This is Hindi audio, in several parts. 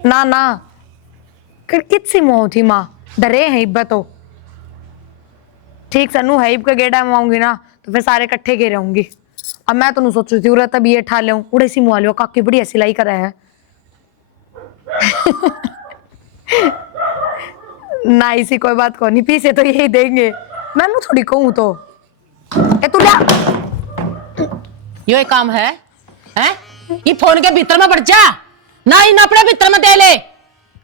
ना ना कितसी मोह थी माँ डरे है इब्बा तो ठीक सनू है के गेड़ा में आऊंगी ना तो फिर सारे इकट्ठे के रहूंगी। अब मैं तो सोच रही थी उरे तब ये ठा ले उड़े सी मुआ लियो काकी बढ़िया सिलाई कर है ना इसी कोई बात को नहीं पीछे तो यही देंगे मैं थोड़ी कहूँ तो ए तू ला यो एक काम है ये फोन के भीतर में बढ़ जा ना ही अपने भीतर में दे ले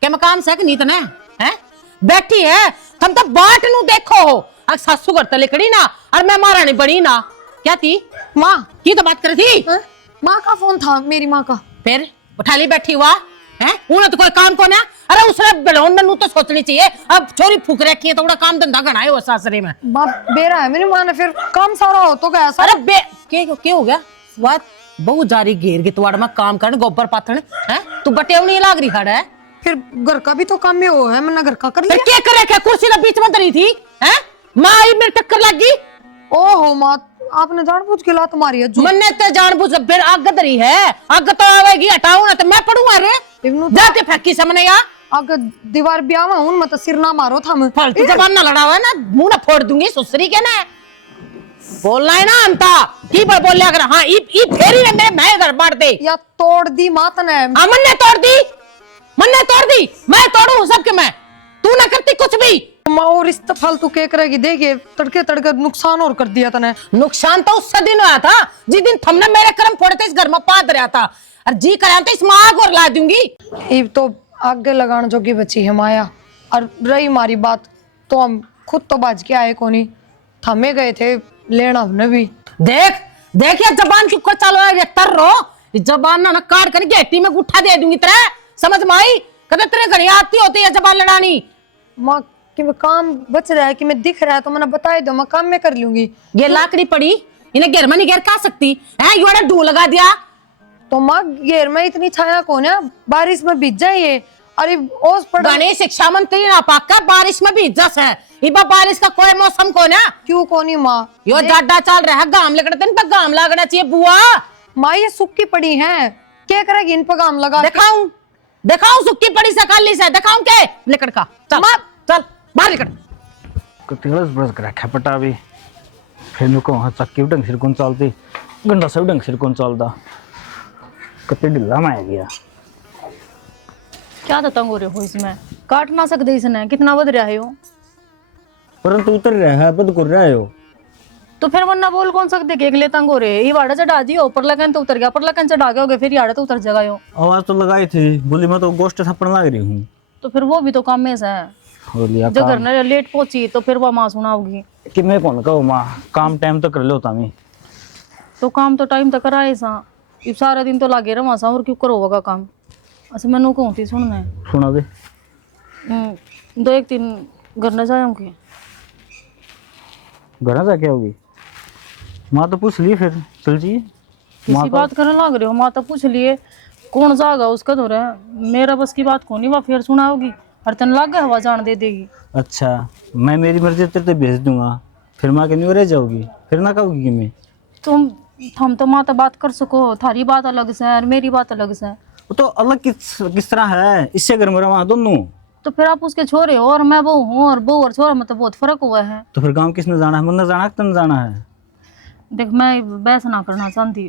के मैं काम से नीत ने हैं बैठी है तुम तो बाट नु देखो हो अब सासू घर तले खड़ी ना और मैं महारानी बनी ना क्या थी माँ की तो बात कर थी माँ का फोन था मेरी माँ का फिर उठा ली बैठी हुआ है उन्हें तो कोई काम को ना अरे उसने बिलोन नू तो सोचनी चाहिए अब छोरी फूक रखी है तो बड़ा काम धंधा घना है वो सासरे में बाप बेरा है मेरी माँ ने फिर काम सारा हो तो गया अरे बे के हो गया बात बहुत जारी घेर के तुम्हारा में काम करने गोबर पाथन है तू बटेव नहीं लाग रही खड़ा है फिर घर का भी तो काम में वो है मैंने घर का कर लिया क्या करे क्या कुर्सी के बीच में धरी थी हैं माँ आई मेरे टक्कर लगी ओहो माँ आपने जानबूझ के लात मारी है मन्ने ते जानबूझ फिर आग धरी है आग तो आवेगी हटाओ ना तो मैं पढ़ूंगा रे जाके फेंकी सामने या आग दीवार ब्याह में हूं मत सिर ना मारो था मैं फालतू जबान ना लड़ावा ना मुंह ना फोड़ दूंगी सुसरी के ना बोलना है ना अंता की बोलिया कर हाँ ई फेरी ने मेरे मैं घर बांट दे या तोड़ दी मात ने अमन ने तोड़ दी मन ने तोड़ दी मैं तोड़ू सबके मैं तू ना करती कुछ भी माँ और इस फालतू के करेगी देखिए तड़के तड़के नुकसान और कर दिया तने नुकसान तो उस दिन हुआ था जिस दिन तुमने मेरे कर्म फोड़े थे इस घर में पाद रहा था और जी करा तो इस आग और ला दूंगी ये तो आगे लगाने जोगी बची है माया और रही हमारी बात तो हम खुद तो बाज के आए को नहीं थमे गए थे लेना हमने भी देख देख ये जबान क्यों को चलो है तर रो जबान ना काट कर गेटी में गुठा दे दूंगी तेरे समझ में आई कदे तेरे घड़ी आती होती है जबान लड़ानी माँ कि मैं काम बच रहा है कि मैं दिख रहा है तो मैंने बता दो मैं काम में कर लूंगी ये लाकड़ी पड़ी इन्हें घेर में नहीं घेर का सकती है युवा ने ढू लगा दिया तो माँ घेर में इतनी छाया कौन है बारिश में भीज जाइए अरे ओस पड़ा गणेश शिक्षा मंत्री ना पाका बारिश में भी इज्जत है इबा बारिश का कोई मौसम कौन है क्यों कोनी माँ यो डाडा चल रहा है गाम लगड़ते इन पर गाम लगना चाहिए बुआ माँ ये सूखी पड़ी है क्या करेगी इन पर काम लगा दिखाऊं दिखाऊं सुक्की पड़ी से काली से दिखाऊं के लिकड़ का चल चल बाहर लिकड़ कतिलाच बरस रखा पटा भी फिर नुको वहाँ चक्की ढंग सिर कौन चलती गंडा सब ढंग सिर कौन चलता कति ढिल्ला में आ गया क्या तंग हो रहे हो इसमें काट ना सकते इसने कितना बद रहा हो परंतु उतर रहा है बद कर रहा हो तो फिर वरना बोल कौन सकते के लिए तंग हो रहे ये वाड़ा चढ़ा दियो ऊपर लगन तो उतर गया पर लगन चढ़ा गया होगे फिर याड़ा तो उतर जगह हो आवाज तो लगाई थी बोली मैं तो गोश्त थप्पड़ लग रही हूँ तो फिर वो भी तो काम में से है जो घर ने लेट पहुंची तो फिर वो माँ सुनाओगी कि मैं कौन कहूँ माँ काम टाइम तो कर लो तामी तो काम तो टाइम तक कराए सा इब सारा दिन तो लागे रहा सा और क्यों करो होगा काम अच्छा मैं कहूँ थी सुन मैं सुना दे 2-1 दिन घर न जाऊंगी घर जाके होगी माँ तो पूछ ली फिर चल जी किसी बात करने लग रहे हो माँ तो पूछ लिए कौन जागा उसका तो रहा मेरा बस की बात को नहीं वह फिर सुनाओगी और तन लाग हवा जान दे देगी अच्छा मैं मेरी मर्जी तेरे ते भेज दूंगा फिर माँ के नहीं रह जाओगी फिर ना कहोगी कि मैं तुम हम तो माँ तो बात कर सको थारी बात अलग से और मेरी बात अलग से वो तो अलग किस तरह है इससे घर मेरा वहाँ दोनों तो फिर आप उसके छोरे हो और मैं बहू हूँ और बहू और छोरा में तो बहुत फर्क हुआ है तो फिर गांव किसने जाना है मुन्ना जाना तन जाना है देख मैं बहस ना करना चाहती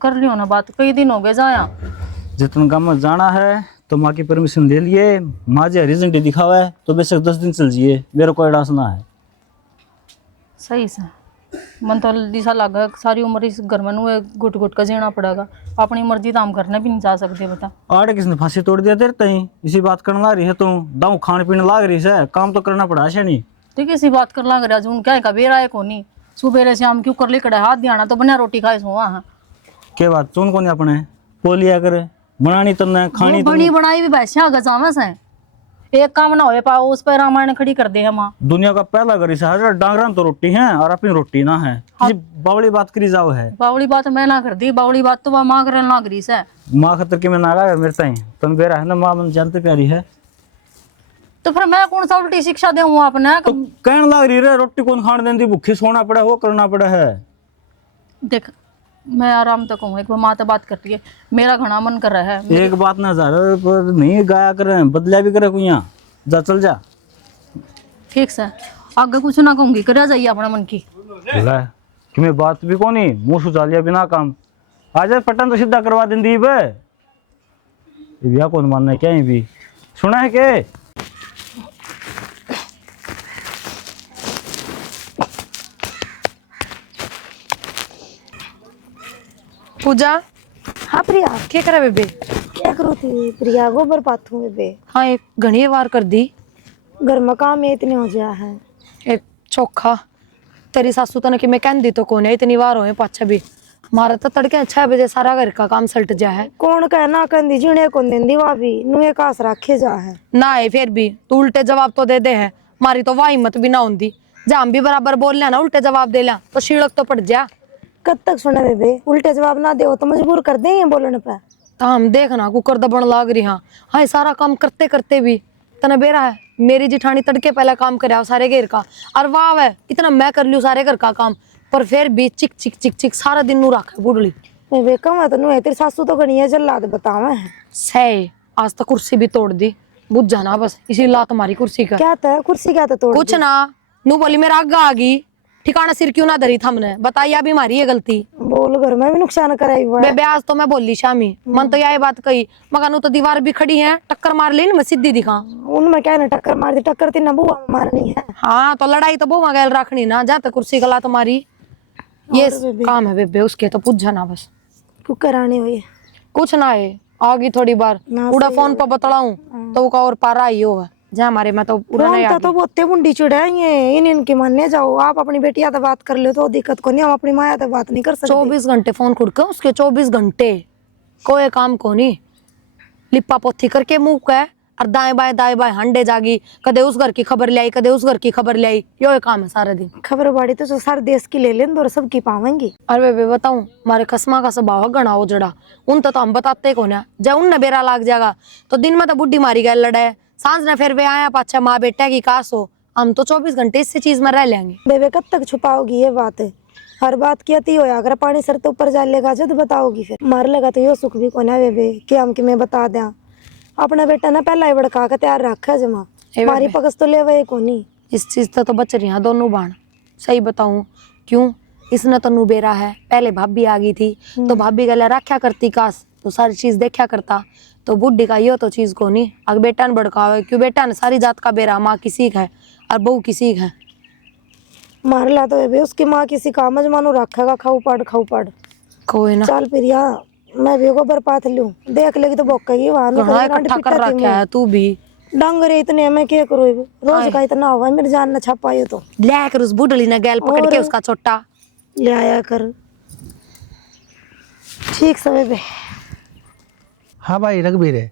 कर लियो ना बात कई दिन हो गए जाया जितना गाँव में जाना है तो माँ की परमिशन ले लिए माँ जी हरी झंडी दिखावा है तो बेशक 10 दिन चल जिए मेरा कोई डांस ना है सही से मन तो दिशा लगा सारी उम्र इस घर में घुट घुट का जीना पड़ेगा अपनी मर्जी तो हम करने भी नहीं जा सकते बता आड़े किसने फांसी तोड़ दिया तेरे तई इसी बात करने लग रही है तू दाऊ खाने पीने लाग रही है काम तो करना पड़ा है नहीं तो किसी बात कर लग रहा जून क्या बेरा है कोनी सुबह शाम क्यों कर ली कड़े हाथ दियाना तो बना रोटी खाए सो हाँ क्या बात चुन कौन अपने पोलिया करे बनानी तन्ने खानी बनी बनाई भी भैंसिया गजावा से एक काम ना हो पाओ उस पर रामायण खड़ी कर दे है माँ दुनिया का पहला गरी से हर डांगरा तो रोटी है और अपनी रोटी ना है किसी बावली बात करी जाओ है बावली बात मैं ना कर दी बावली बात तो वह माँ करने लग रही से माँ खतर के मैं नागा है मेरे ताई तुम बेरा है ना माँ मन जानते प्यारी है तो फिर मैं कौन सा उल्टी शिक्षा दूँ आपने तो कहने लग रही रे रोटी कौन खाने देती भूखी सोना पड़ा वो करना पड़ा है देख मैं आराम तक हूँ, एक बार माँ से बात करती है, मेरा घना मन कर रहा है। एक बात ना जा रहा पर नहीं गाया करे, बदला भी करे कोई यहाँ। जा चल जा। ठीक से आगे कुछ ना कहूँगी, कर जाइए अपना मन की। बोला है कि मैं बात भी कोनी मुंह सुचा लिया बिना काम। आ जाए पटन तो सीधा करवा देंदी बे। ये बिया कौन मानना है क्या ये भी सुना है के? पूजा हाँ प्रिया, क्या करा बेबे? क्या करो थी प्रिया? गोबर पाथू बेबे, हाँ एक घनी वार कर दी। घर में काम में इतने हो गया है। एक चोखा तेरी सासू तने कि मैं कह दी तो कौन है, इतनी बार होए पाछा भी। हमारा तो तड़के 6 बजे सारा घर का काम सल्ट जा है। कौन कहना कंदी जीने कौन देंदी भाभी, नुए कास रखे जा है। ना है फिर भी तू उल्टे जवाब तो दे दे है। मारी तो वाह हिम्मत भी ना होंदी, जब हम भी बराबर बोल लिया ना उल्टे जवाब दे लिया तो शीड़क तो पड़ जा। कब तक सुने बेबे? उल्टे जवाब ना दे तो मजबूर कर देंगे बोलने पे। तो हम देखना कुकर दबन लाग रही। हाँ हाँ सारा काम करते करते भी तना बेरा है। मेरी जिठानी तड़के पहले काम करे सारे घेर का, और वाह है इतना मैं कर लूँ सारे घर का काम, पर फिर भी चिक चिक चिक चिक सारा दिन नू रखा बुढ़ली। बेबे कम है तो नुए, तेरी सासू तो गणी है जल्लाद बतावे है। सही आज तो कुर्सी भी तोड़ दी, बुझ जाना बस इसी लात मारी कुर्सी का। क्या था कुर्सी, क्या था तोड़ कुछ दी? ना नू बोली मेरा आगा आ गई, ठिकाना सिर क्यों ना धरी थमने, बताइए अभी मारी है गलती। बोल घर में भी नुकसान कराई हुआ है। बेबे आज तो मैं बोली शामी मन तो यही बात कही, मगर नू तो दीवार भी खड़ी है, टक्कर मार ली ना मैं सीधी दिखा। उनमें क्या ना टक्कर मार दी, टक्कर तीन बुआ मारनी है। हाँ तो लड़ाई तो बहु गैल रखनी ना, जाते कुर्सी गला तुम्हारी ये बेबे? काम है बेबे उसके, तो पूछ जाना बस। कुकर आनी हुई कुछ ना है आगी थोड़ी बार ना पूरा सही फोन पर बतलाऊं तो वो का और पारा ही होगा जा हमारे में तो पूरा नहीं फोन तो बोते मुंडी चुड़े ये इनके मानने जाओ। आप अपनी बेटिया से बात कर लो तो दिक्कत को नहीं, हम अपनी माया से बात नहीं कर सकते। 24 घंटे फोन खुद का उसके 24 घंटे कोई काम को नहीं, लिपा पोथी करके मुंह का और दाएं बाएं हंडे जागी, कदे उस घर की खबर ले आई कदे उस घर की खबर ले आई, यो काम है सारा दिन। खबर बाड़ी तो सारे देश की ले लें और सबकी पावेंगी। अरे बेबे बताऊं हमारे खसमा का स्वभाव गणा उजड़ा, उन तो हम बताते को ना, जब उनने बेरा लाग जाएगा तो दिन में तो बुढ़ी मारी गए लड़े, सांझ ने फिर वे आया पाछा माँ बेटा की कास हो, हम तो 24 घंटे इसी चीज में रह लेंगे। बेबे कब तक छुपाओगी ये बात? हर बात की अति होया, अगर पानी सर तो ऊपर जा लेगा जब बताओगी फिर मार लगा तो यो सुख भी को ना बेबे कि हम कि मैं बता दिया। अपना बेटा ना पहला ही बड़का के तैयार रखा जमा, हमारी पकस तो ले वे को नहीं। इस चीज तो बच रही हैं दोनों बाण, सही बताऊं क्यों, इसने तो नुबेरा है, पहले भाभी आ गई थी तो भाभी गला रखा करती कास तो सारी चीज देखा करता, तो बुढ़ी का यो तो चीज को नहीं। अगर बेटा ने भड़कावे क्यों, बेटा ने सारी जात का बेरा, माँ किसी का है और बहू किसी का है। मार ला तो बेबे उसकी माँ किसी काम मानो रखेगा, खाऊ पड़ कोई ना चल प्रिया मैं भी गोबर पाथ लूं, देख लेगी तो भोकेगी वहां घना इकट्ठा कर रखा है तू भी। डांगरे इतने मैं क्या करूँ, रोज का इतना हुआ मेरे जान न छपा ये तो ले कर उस बुढ़ली ने गैल पकड़ के उसका छोटा ले आया कर। ठीक समय पे। हाँ भाई रघबीर है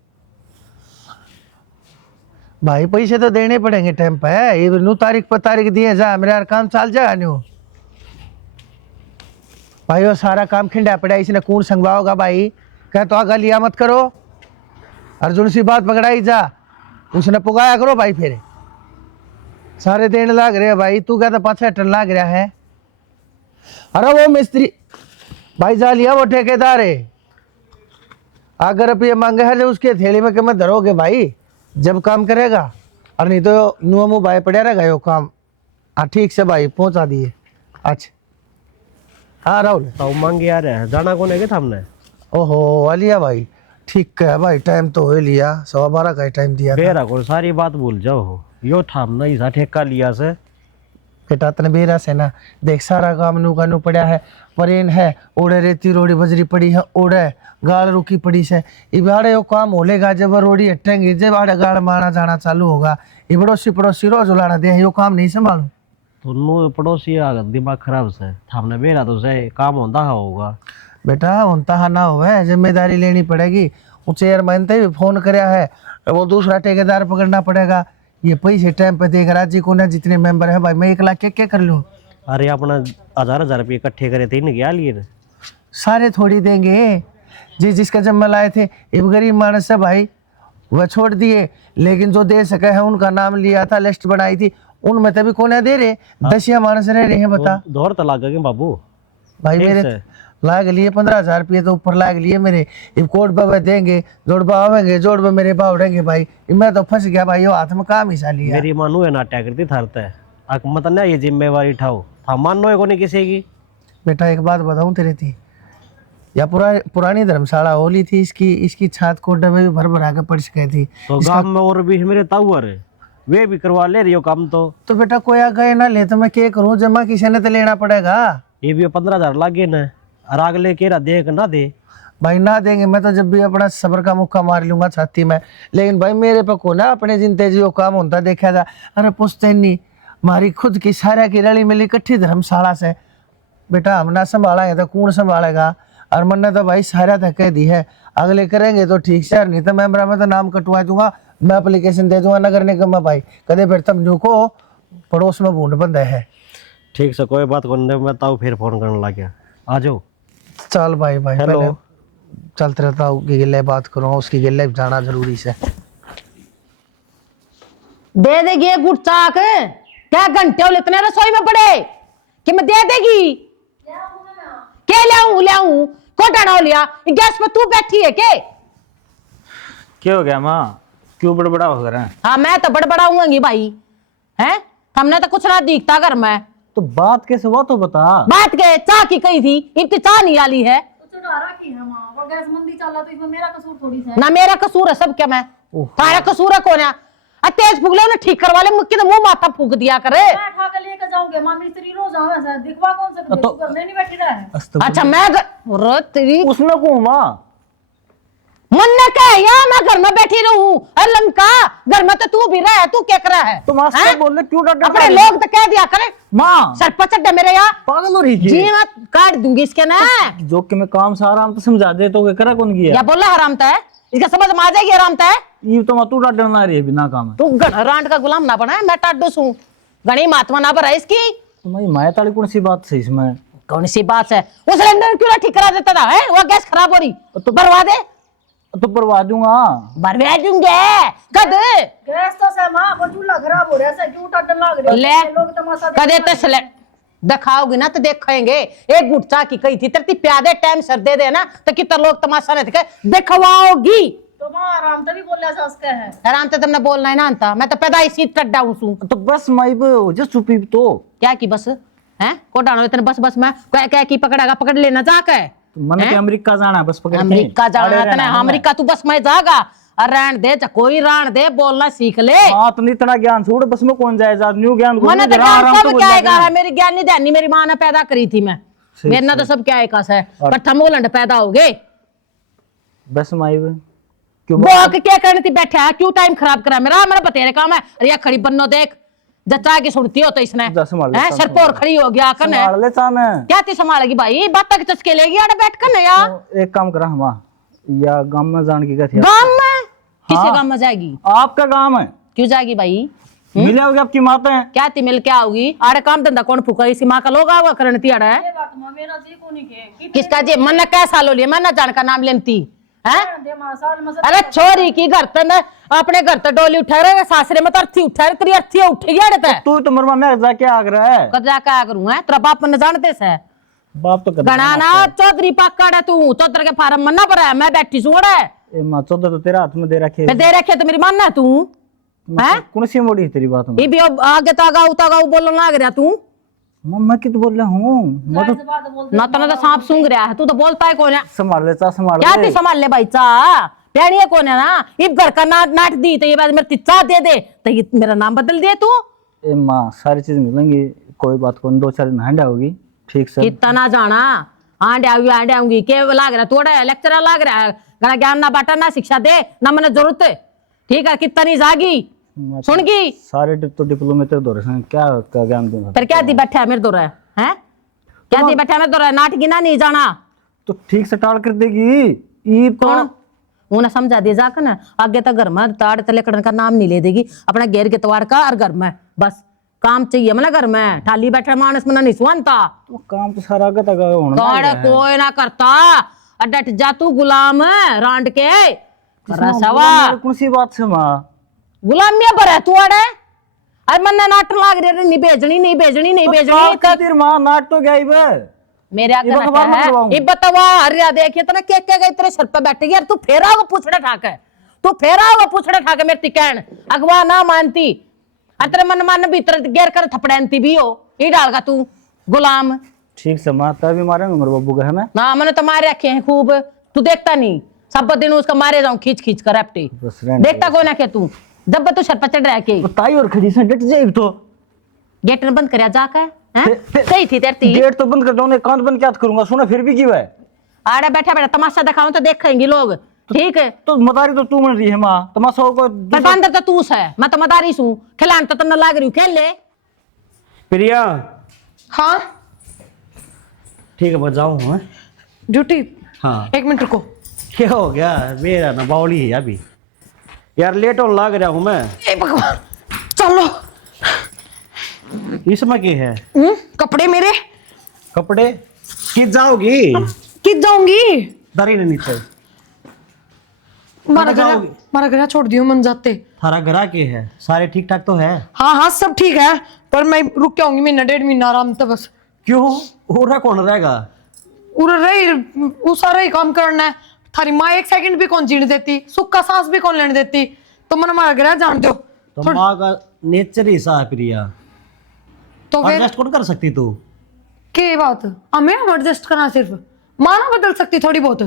भाई, पैसे तो देने पड़ेंगे टाइम पे। ये नू तारीख पर तारीख दिए जा, मेरा यार काम चाल जाएगा न्यू भाई। वो सारा काम खिंडा पड़ा, इसने कौन संगवाओगा भाई? कह तो आगा लिया मत करो, अर्जुन सी बात पकड़ाई जा, उसने पुगाया करो भाई। फिर सारे देन लाग रहे भाई, तू कहता 5 टन लाग रहा है। अरे वो मिस्त्री भाई जा लिया, वो ठेकेदार है, अगर रुपये मांगे है जो उसके थैली में के मैं धरोगे भाई जब काम करेगा, और नहीं तो नुआ मुँह भाई पड़ा रहेगा यो काम। हाँ ठीक से भाई पहुंचा दिए। अच्छा हाँ राहुल ताऊ मांगे आ रहे हैं, जाना कौन है क्या हमने? ओहो वालिया भाई ठीक है भाई, टाइम तो हो लिया, 12:15 का टाइम दिया था। बेरा कौन सारी बात भूल जाओ, यो थामना ही ठेका लिया से बेटा तने बेरा से ना देख, सारा काम नू का नू पड़ा है, परेन है ओढ़े, रेती रोड़ी बजरी पड़ी है ओढ़े, गाड़ रुकी पड़ी से। इबाड़े वो काम होलेगा जब रोड़ी हटेंगे, जब आड़े गाड़ मारना जाना चालू होगा, ये पड़ोसी रोज उलाना दे, यो काम नहीं संभालू। दोनों पड़ोसी दिमाग खराब से थामने बेरा तो से काम होता होगा। बेटा होता ना हो, जिम्मेदारी लेनी पड़ेगी। वो चेयरमैन से भी फोन कराया है, वो दूसरा ठेकेदार पकड़ना पड़ेगा। ये पैसे टाइम पे देख राज्य को ना, जितने मेंबर है भाई, मैं 1 लाख क्या कर लूँ? अरे अपना 1000 रुपये इकट्ठे करे थे इनके क्या लिए? सारे थोड़ी देंगे, जिसका जब लाए थे एक गरीब मानस है भाई, वह छोड़ दिए, लेकिन जो दे सके है उनका नाम लिया था, लिस्ट बनाई थी, उनमें तभी कौन दे रहे? 10 मानस रह रहे हैं बता। दौर तलाक गए बाबू भाई लाग लिए 15,000 रुपये तो ऊपर लाग लिए मेरे। इब कोट बाबा देंगे, जोड़बा आवेंगे, जोड़बा मेरे भाव उड़ेंगे भाई। इब मैं तो फंस गया भाई, हाथ में काम ही सा लिया। मेरी मानू है नाट्या करती थारता है अक मत ना ये जिम्मेवारी उठाओ था मानो है कोनी किसी की। बेटा एक बात बताऊं तेरे थी, या पुरानी धर्मशाला होली थी, इसकी छात को डब्बे भर भरा के पड़ गई थी। तो गांव में और भी मेरे ताऊर है वे भी करवा ले रही हो काम। तो बेटा कोई आ गए ना ले तो मैं क्या करूं, जमा किसी ने तो लेना पड़ेगा। ये भी 15,000 लागे ना और अगले केरा दे ना दे भाई ना देंगे, मैं तो जब भी अपना सबर का मुक्का मार लूंगा छाती में। लेकिन भाई मेरे पे को ना अपने जिनते जो काम होता देखा जा। अरे पुश्तैनी हमारी खुद की सारा की रली मिली इकट्ठी धर्मशाला से। बेटा हम ना संभालेंगे तो कौन संभालेगा। और मन ने तो भाई सारा तक कह दी है, अगले करेंगे तो ठीक से, नहीं तो मेंबरा में तो नाम कटवा दूंगा, मैं एप्लीकेशन दे दूंगा नगर निगम में भाई। कदे फिर तुम जो को पड़ोस में बूंद बंद है। ठीक से कोई बात करने मैं ताऊ फिर फोन करने लग गया। आ जाओ। चल भाई भाई हेलो। पहले चलते रहता हूँ कि गिले बात करो, उसकी गिले जाना जरूरी से। दे देगी एक गुट चाक, क्या घंटे हो इतने रसोई में पड़े कि मैं दे देगी? क्या ले कोटा ना लिया, गैस पे तू बैठी है के? क्या हो गया माँ, क्यों बड़बड़ा हो रहा है? हाँ मैं तो बड़बड़ाऊंगी भाई, हैं हमने तो कुछ ना दिखता घर में। तो बात कैसे हुआ तो बता। बात के चाह की कही थी, इतनी चाह नहीं आली है। ना मेरा कसूर है सब क्या मैं, तारा कसूर है कौन है? तेज फूक ले ठीक करवा ले, मुक्की तो मुंह माथा फूक दिया करे। लेके जाऊंगे मां मिस्त्री रोज आवे दिखवा कौन सकते तू करने नहीं बैठी रहा। अच्छा मैं तेरी उसमें को माँ मन ने कहा या मैं घर में बैठी रहूं? लंका घर में तो तू भी रहा है, तू क्या कर रहा है? तुम आस्ते बोल रहे क्यों डर अपने लोग तो कह दिया करे माँ। सर पर चढ़ मेरे यहाँ पागल हो रही थी जी, मैं काट दूंगी इसके ना। जो कि मैं काम से आराम तो समझा दे तो करा कौन किया या बोला हराम है, इसका समझ में आ जाएगी हराम है। ये तो तू डरना रही है बिना काम। तू रांड का गुलाम ना बना, मैं टाडूस हूँ, गणी महात्मा ना बना इसकी। तुम्हारी माया ताली कौन सी बात है इसमें? कौन सी बात है? वो सिलेंडर क्यों ना ठीक करा देता था, है वो गैस खराब हो रही तो भरवा दे। तो भरवा दूंगा, भरवा दूंगे कद गैस तो से मां वो चूल्हा खराब हो रहा है, क्यों टड्डन लाग रहे ले लोग तमाशा कदे तो दिखाओगे ना तो देखेंगे। एक गुटचा की कही थी तेरी प्यादे टाइम सर दे दे ना तो कितना लोग तमाशा नहीं दिखवाओगी। तो मां आराम से भी बोलया सा उसका है, आराम से तुमने बोलना है ना अंता, मैं तो पैदा इसी टड्डा हूं। तो बस माई जो चुपी तो क्या की बस है को डालो इतने बस मैं क्या की पकड़ेगा, पकड़ लेना जाके। मन के अमेरिका जाना है बस पकड़ के। अमेरिका जाना था ना, अमेरिका तू बस मैं जागा और रहन दे कोई रान दे बोलना सीख ले। हाँ तो इतना ज्ञान छोड़, बस में कौन जाए न्यू ज्ञान को मैंने तो ज्ञान सब क्या आएगा है, मेरी ज्ञान नहीं ध्यान मेरी माँ ने पैदा करी थी मैं, मेरे ना तो सब क्या एक है कट्ठा मोलंड पैदा हो गए। बस माई क्यों बोक क्या करनी थी बैठा, क्यों टाइम खराब करा मेरा? मेरा बतेरे काम है। अरे खड़ी बन्नो देख जचा के सुनती हो तो इसने सर पर खड़ी हो गया कन क्या थी संभालेगी भाई, बात तक चस्के लेगी आड़े बैठ कर नया। एक काम करा हम या गांव में जान की कथी गांव में किसी गांव में जाएगी? आपका गांव है, क्यों जाएगी भाई? मिले होगी आपकी माता है क्या थी मिल क्या होगी? आड़े काम धंधा कौन फूका, इसी माँ का लोग आवा करने थी आड़े ये बात मां मेरा जी को नहीं के किसका जी मन ने क्या सालो लिया, मैं ना जान का नाम लेती है। दे मां साल में अरे छोरी की घर पे मैं अपने घर पे डोली उठा रहे, सासरे में तो अर्थी उठा रहे, तेरी अर्थी उठी गया रे तू तो मरमा में जाके आग रहा है कद जाके आ करूं है तेरा बाप मन जानते से बाप तो गणा ना चौधरी पक्का तू चौधर के फार्म मन्ना पर है, मैं बैठी सू रे ए मां चौदह तो तेरा हाथ में दे रखे फिर दे रखे तो मेरी मानना तू है कौन सी मोड़ी तेरी बात में? ये भी आगे तागाऊ बोलने लग रहा तू। मैं कित बोल रहा हूँ ना तो सांप सूंघ रहा है, तू तो बोलता है कौन है? संभाल ले चा संभाल क्या थी संभाल ले भाई चा प्यानी है कौन है ना, ये घर का नाट दी तो ये बात मेरे चा दे दे तो ये मेरा नाम बदल दे तू। ए माँ सारी चीज मिलेंगी, कोई बात कौन 2-4 दिन हांडा होगी ठीक से। कितना ना जाना आंडे आऊंगी के लाग रहा थोड़ा लेक्चर लाग रहा है, गणा ज्ञान ना बांटा ना शिक्षा दे ना मैंने जरूरत है, ठीक है कितना नहीं जागी सुनगी सारे तो डिप्लोमे तेरे दौरे से क्या ज्ञान दूंगा? फिर क्या दी बैठा है मेरे दौरा है क्या दी बैठा है मेरे दौरा नाट गिना नहीं जाना तो ठीक से टाल कर देगी ईद कौन उन्हें समझा दे जाकर ना आगे तक घर में ताड़ तले कड़न का नाम नहीं ले देगी, अपना घेर के तवाड़ का और घर में बस काम चाहिए मना घर में ठाली बैठा मानस मना नहीं सुनता तो काम तो सारा आगे तक होना कोई ना करता अडट जा तू गुलाम रांड के सवा कौन सी बात से माँ गुलामिया पर है तू अड़े अरे मन नाट लाग रहे नहीं भेजनी नहीं भेजनी नहीं भेजनी तेरी माँ नाट तो गई बे मेरे आगे ये बैठा भगवान मत है करवाऊं। ये बतावा हरिया देखिए तना क्या क्या गई तेरे सर पे बैठ गई यार तू फेरा होगा पूछड़े ठाके तू फेरा होगा पूछड़े ठाके मेरी कहन अगवा ना मानती और तेरे मन मन भीतर गेर कर थपड़ेंती भी हो ये डालगा तू गुलाम ठीक से माता भी मारेंगे मेरे बब्बू का है ना। ना मैंने तो मारे रखे हैं खूब तू देखता नहीं सब दिन उसका मारे जाऊं खींच खींच कर अपटी बस रहने देखता कौन है क्या तू जब तू सर पर चढ़ रहा के ताई और खड़ी से डट जाए तो गेट बंद कर जाकर फिर- सही थी तेरी गेट तो बंद कर दो कांच बंद क्या करूंगा सुना फिर भी क्यों है। आड़े बैठा बैठा तमाशा दिखाऊं तो देखेंगे लोग ठीक है तो मदारी तो तू बन रही है माँ तमाशा को पर बंदर तो तू है मैं तो मदारी हूँ खिलान तो तुमने लाग रही हूँ खेल ले प्रिया हाँ ठीक है मैं जाऊँ मैं। ड्यूटी हाँ 1 मिनट रुको। क्या हो गया मेरा ना बावली है अभी यार लेट और लाग रहा हूँ मैं। ए भगवान चलो। इसमें क्या है कपड़े मेरे कपड़े किस जाओगी किस जाऊंगी। दरी ने नीचे मारा घर छोड़ दियो मन जाते। थारा घरा के है सारे ठीक ठाक तो है। हाँ हाँ सब ठीक है पर मैं रुक के आऊंगी महीना 1.5 महीना आराम से बस। क्यों और कौन रहेगा उड़ रही वो सारा ही काम करना है। थारी माँ 1 सेकंड भी कौन जीने देती सुख का सांस भी कौन लेने देती तो मन हमारा घर जान दो। तो माँ का नेचर ही ऐसा है प्रिया तो फिर एडजस्ट कौन कर सकती तू। के बात हमें हम एडजस्ट करना सिर्फ माँ ना बदल सकती थोड़ी बहुत।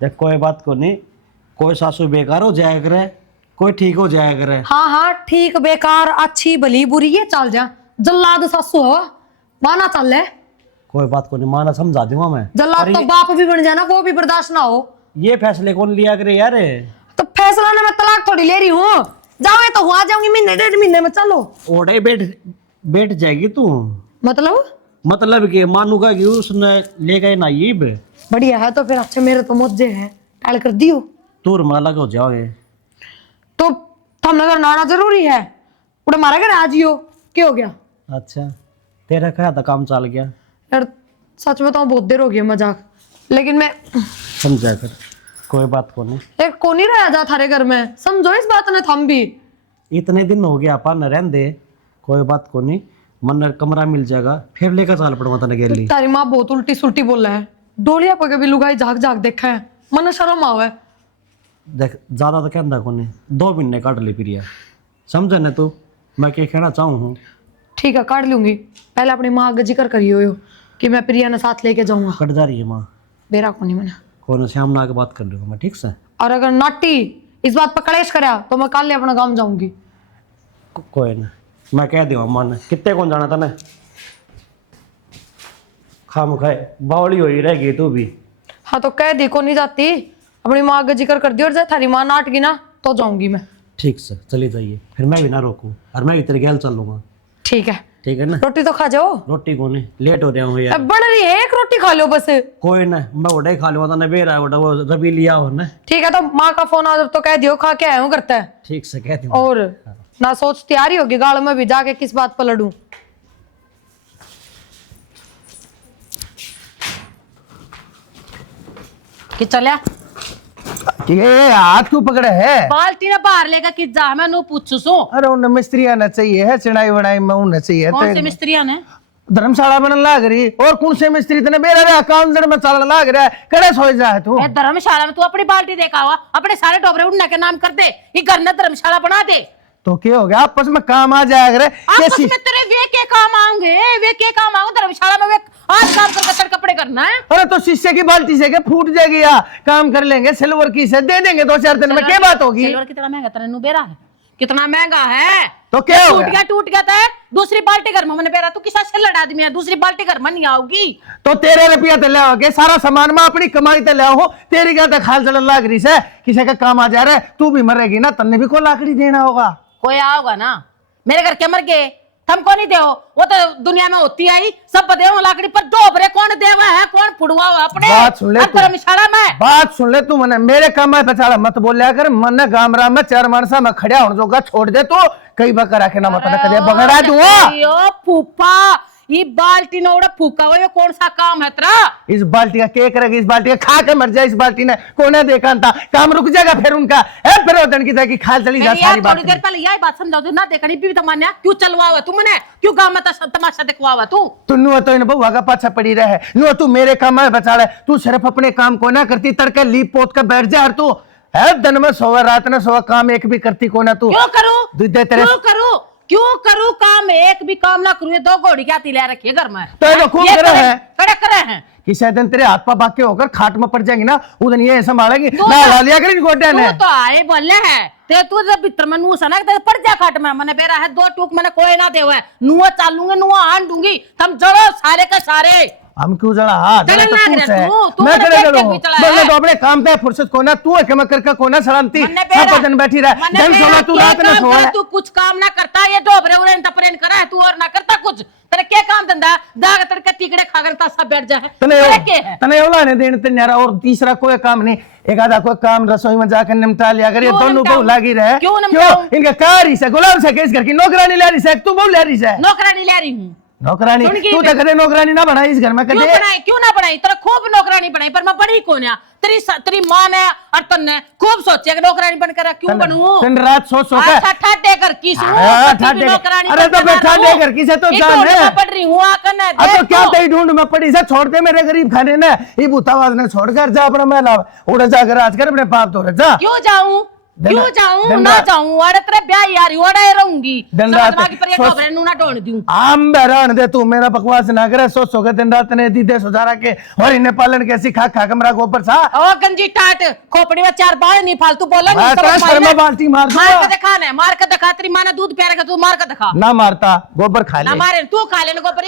देख कोई बात को नहीं कोई सासू बेकार हो जाया करे कोई ठीक हो जाया करे। हाँ हाँ ठीक बेकार अच्छी भली बुरी ये चल जा जल्लाद सासू हो माना चल ले। कोई बात को नहीं माना समझा दूंगा मैं। जल्लाद तो बाप भी बन जाना वो भी बर्दाश्त ना हो। ये फैसले कौन लिया करे यार। तो फैसला ना मैं तलाक थोड़ी ले रही हूँ जाओ तो हुआ जाऊंगी महीने 1.5 महीने में चलो। ओढ़े बैठ जाएगी तू मतलब कि मानूगा कि उसने ले गए ना ये बढ़िया है तो फिर अच्छे मेरे तो मौजे है टाल कर दियो तूर में अलग हो जाओगे तो हम नगर नाना जरूरी है उड़ा मारा घर आज ही हो क्या हो गया। अच्छा तेरा क्या था काम चल गया यार सच बताऊं बहुत देर हो गई है मजाक लेकिन मैं समझा कर कोई बात को नहीं। एक को नहीं रहा जा थारे घर में समझो इस बात ने थम भी इतने दिन हो गया अपन रहन दे कोई बात को नहीं मन कमरा मिल जाएगा फिर लेकर चाल पड़वा तने गेली। तारी माँ बहुत उल्टी सुल्टी बोला है डोलिया पर कभी लुगाई झाक झाक देखा है मन शर्म आवे। देख ज्यादा तो कहता को नहीं 2 महीने काट ली प्रिया समझे न तू मैं क्या कहना चाहूँ हूँ। ठीक है काट लूंगी पहले अपनी माँ आगे जिक्र करियो यो कि मैं प्रिया ने साथ लेके जाऊंगा। कट जा रही है माँ बेरा को नहीं मना कौन श्याम ना के बात कर लूंगा मैं ठीक से। और अगर नाटी इस बात पर कलेश करा तो मैं कल अपना काम जाऊंगी। कोई ना मैं कह दूँ अम्मा ने कितने कौन जाना था ना खाम खाए बावली हो ही रहेगी तू भी। हाँ तो कह दी को नहीं जाती अपनी माँ आगे जिक्र कर दी और जाए थारी माँ नाट गई ना तो जाऊंगी मैं। ठीक से चली जाइए फिर मैं भी ना रोकूं और मैं भी तेरे गैल चल लूंगा। ठीक है ना रोटी तो खा जाओ रोटी को नहीं लेट हो रहा हूँ यार। अब बढ़ रही है 1 रोटी खा लो बस। कोई ना मैं उड़ा ही खा लूंगा ना बेरा उड़ा वो रवि लिया हो ना। ठीक है तो माँ का फोन आ तो कह दियो खा के आया हूँ करता है ठीक से कहती हूँ। और ना सोच तैयारी होगी गाल में भी जाके किस बात पर लड़ूं। कि चलिया ये हाथ क्यों पकड़े है। बाल्टी ने बाहर लेकर कि जा मैं नु पूछू सो अरे उन्हें मिस्त्री आना चाहिए है चिड़ाई वड़ाई में उन्हें चाहिए कौन से मिस्त्रियां ने धर्मशाला बनने लाग रही और कौन से मिस्त्री तने बेरा रे काम जड़ में चलने लाग रहा है करे सोच जा है तू। ए धर्मशाला में तू अपनी बाल्टी देखा हुआ अपने सारे टोपरे उड़ने के नाम कर दे ये घर ने धर्मशाला बना दे। तो क्या हो गया आपस में काम आ जाएगा रे आपस कैसी में तेरे वे के काम आऊंगे धर्मशाला में वे आज काम करके तेरे कपड़े करना है। अरे तो शीशे की बाल्टी से क्या फूट जाएगी या काम कर लेंगे सिल्वर की से दे देंगे 2-4 दिन में क्या बात होगी। सिल्वर कितना महंगा तेरे नु बेरा है कितना महंगा है तो क्या हो गया? टूट गया था दूसरी बाल्टी घर में मैंने बेरा तू किसा से लड़ा आदमी है दूसरी बाल्टी घर में नहीं आओगी। तो 13 रुपया तो ले आओगे सारा सामान में अपनी कमाई तो ले आओ तेरी क्या खाल चल लाग रही से किसी का काम आ जा रहा है तू भी मरेगी ना तन्ने भी को लाकड़ी देना होगा। कोई आओगा ना मेरे घर के मर गए हमको नहीं दे वो तो दुनिया में होती आई सब दे लाकड़ी पर डोबरे कौन देवा है कौन फुड़वा हुआ अपने बात सुन ले तू। धर्मशाला में बात सुन ले तू मने मेरे काम में पचाड़ा मत बोल लिया कर मन गामरा में 4 मानसा में खड़िया होने जोगा छोड़ दे तो कई बकर आके ना मत ना करे बगड़ा दूंगा। फूफा ये बाल्टी ने उड़ा फूका हुआ, ये कौन सा काम है तेरा? इस बाल्टी का क्या करेगी? इस बाल्टी का खा के मर जाए। इस बाल्टी ने कोने देखा था, काम रुक जाएगा फिर उनका। फिर उधर की जाएगी खाल चली जा यार सारी बात। थोड़ी देर पहले यही बात समझाओ, ना देखनी भी तमन्ना क्यों चलवा हुआ तुमने, क्यों गांव में तमाशा दिखवा हुआ तू? नु तो इन बहुआ का पाछा पड़ी रहे, नु तू मेरे काम में बचा रहे, तू सिर्फ अपने काम को ना करती, तड़के लीप पोत के बैठ जा। तू है दिन में 100 रात में 100 काम एक भी करती को ना तू। क्यों करूं? दूधे तेरे क्यों करूं काम? एक भी काम ना करूं, ये 2 घोड़ी क्या तिला रखी है घर में? तो ये खूब ये करे है, करे हैं। किसी दिन तेरे हाथ पा बाके होकर खाट में पड़ जाएंगी ना, उधर ये संभालेगी ना, ला लिया करेंगे गोड्या ने। तू तो आए बोले है ते तू जब भीतर में नू सना ते पड़ जा खाट में, मैंने बेरा है 2 टूक मैंने कोई ना देवे, नुआ चालूंगे नुआ आन दूंगी, तुम जड़ो सारे के सारे। हम क्यों जड़ा? हाँ जड़न तो लग तू रहा से तू मैं मैंने करे देख जड़ो के भी चला बोले है। तो अपने काम पे फुर्सत को ना, तू है के मैं करके को ना सलामती सब दिन बैठी रहे, दिन सोना तू रात में सोए। तू कुछ काम ना करता, ये डोबरे उरे तपरेन करा है तू और ना करता कुछ। तेरे क्या काम धंधा? दाग तड़के टिकड़े खाकर सब बैठ जा। तने लाने देने ते न्यारा, और तीसरा कोई काम नहीं, एक आधा कोई काम रसोई में जाकर निपटा लिया कर, ये दोनों को लागी रहे। क्यों इनका कारी से गुलाम से इस घर की नौकरानी ले रही है, तू बहु ले रही है। नौकरानी ले रही हूँ, नौकरानी तू तो कदे नौकरानी ना बनाई इस घर में कदे। क्यों ना बनाई? तेरा खूब नौकरानी बनाई, पर मैं बड़ी कौन है? तेरी माँ ने और तन्ने खूब सोचे कि नौकरानी बनकर क्यों बनूं? दिन रात सोच सोच अच्छा ठाटे कर की सू ठाटे नौकरानी। अरे तो मैं ठाटे कर की से तो जान है, पढ़ रही हूँ आकर ना अब तो क्या तेरी ढूंढ में पड़ी से, छोड़ दे मेरे गरीब खाने ने, ये भूतावाद ने छोड़कर जा अपना महला उड़ जाकर आज कर अपने पाप धो जा। क्यों जाऊं? ना जाऊं? अरे तेरे ब्याह यारी ओड़े रहूंगी, दिन रात पर ये डोबरे नू ना ढोण दूं। आम बहरान दे, तू मेरा बकवास ना करे। सो के दिन रात ने दीदे सुधारा के और इन्हें पालन कैसी खा खा कमरा गोबर सा। ओ गंजी टाट खोपड़ी में 4 बाल नहीं फालतू बोला नहीं, तेरा शर्मा बाल्टी मार दूंगा। मार के दिखा ने, मार के दिखा। तेरी मां ने दूध प्यार का तू मार के दिखा। ना मारता, गोबर खा ले। ना मारे तू खा लेने गोबर।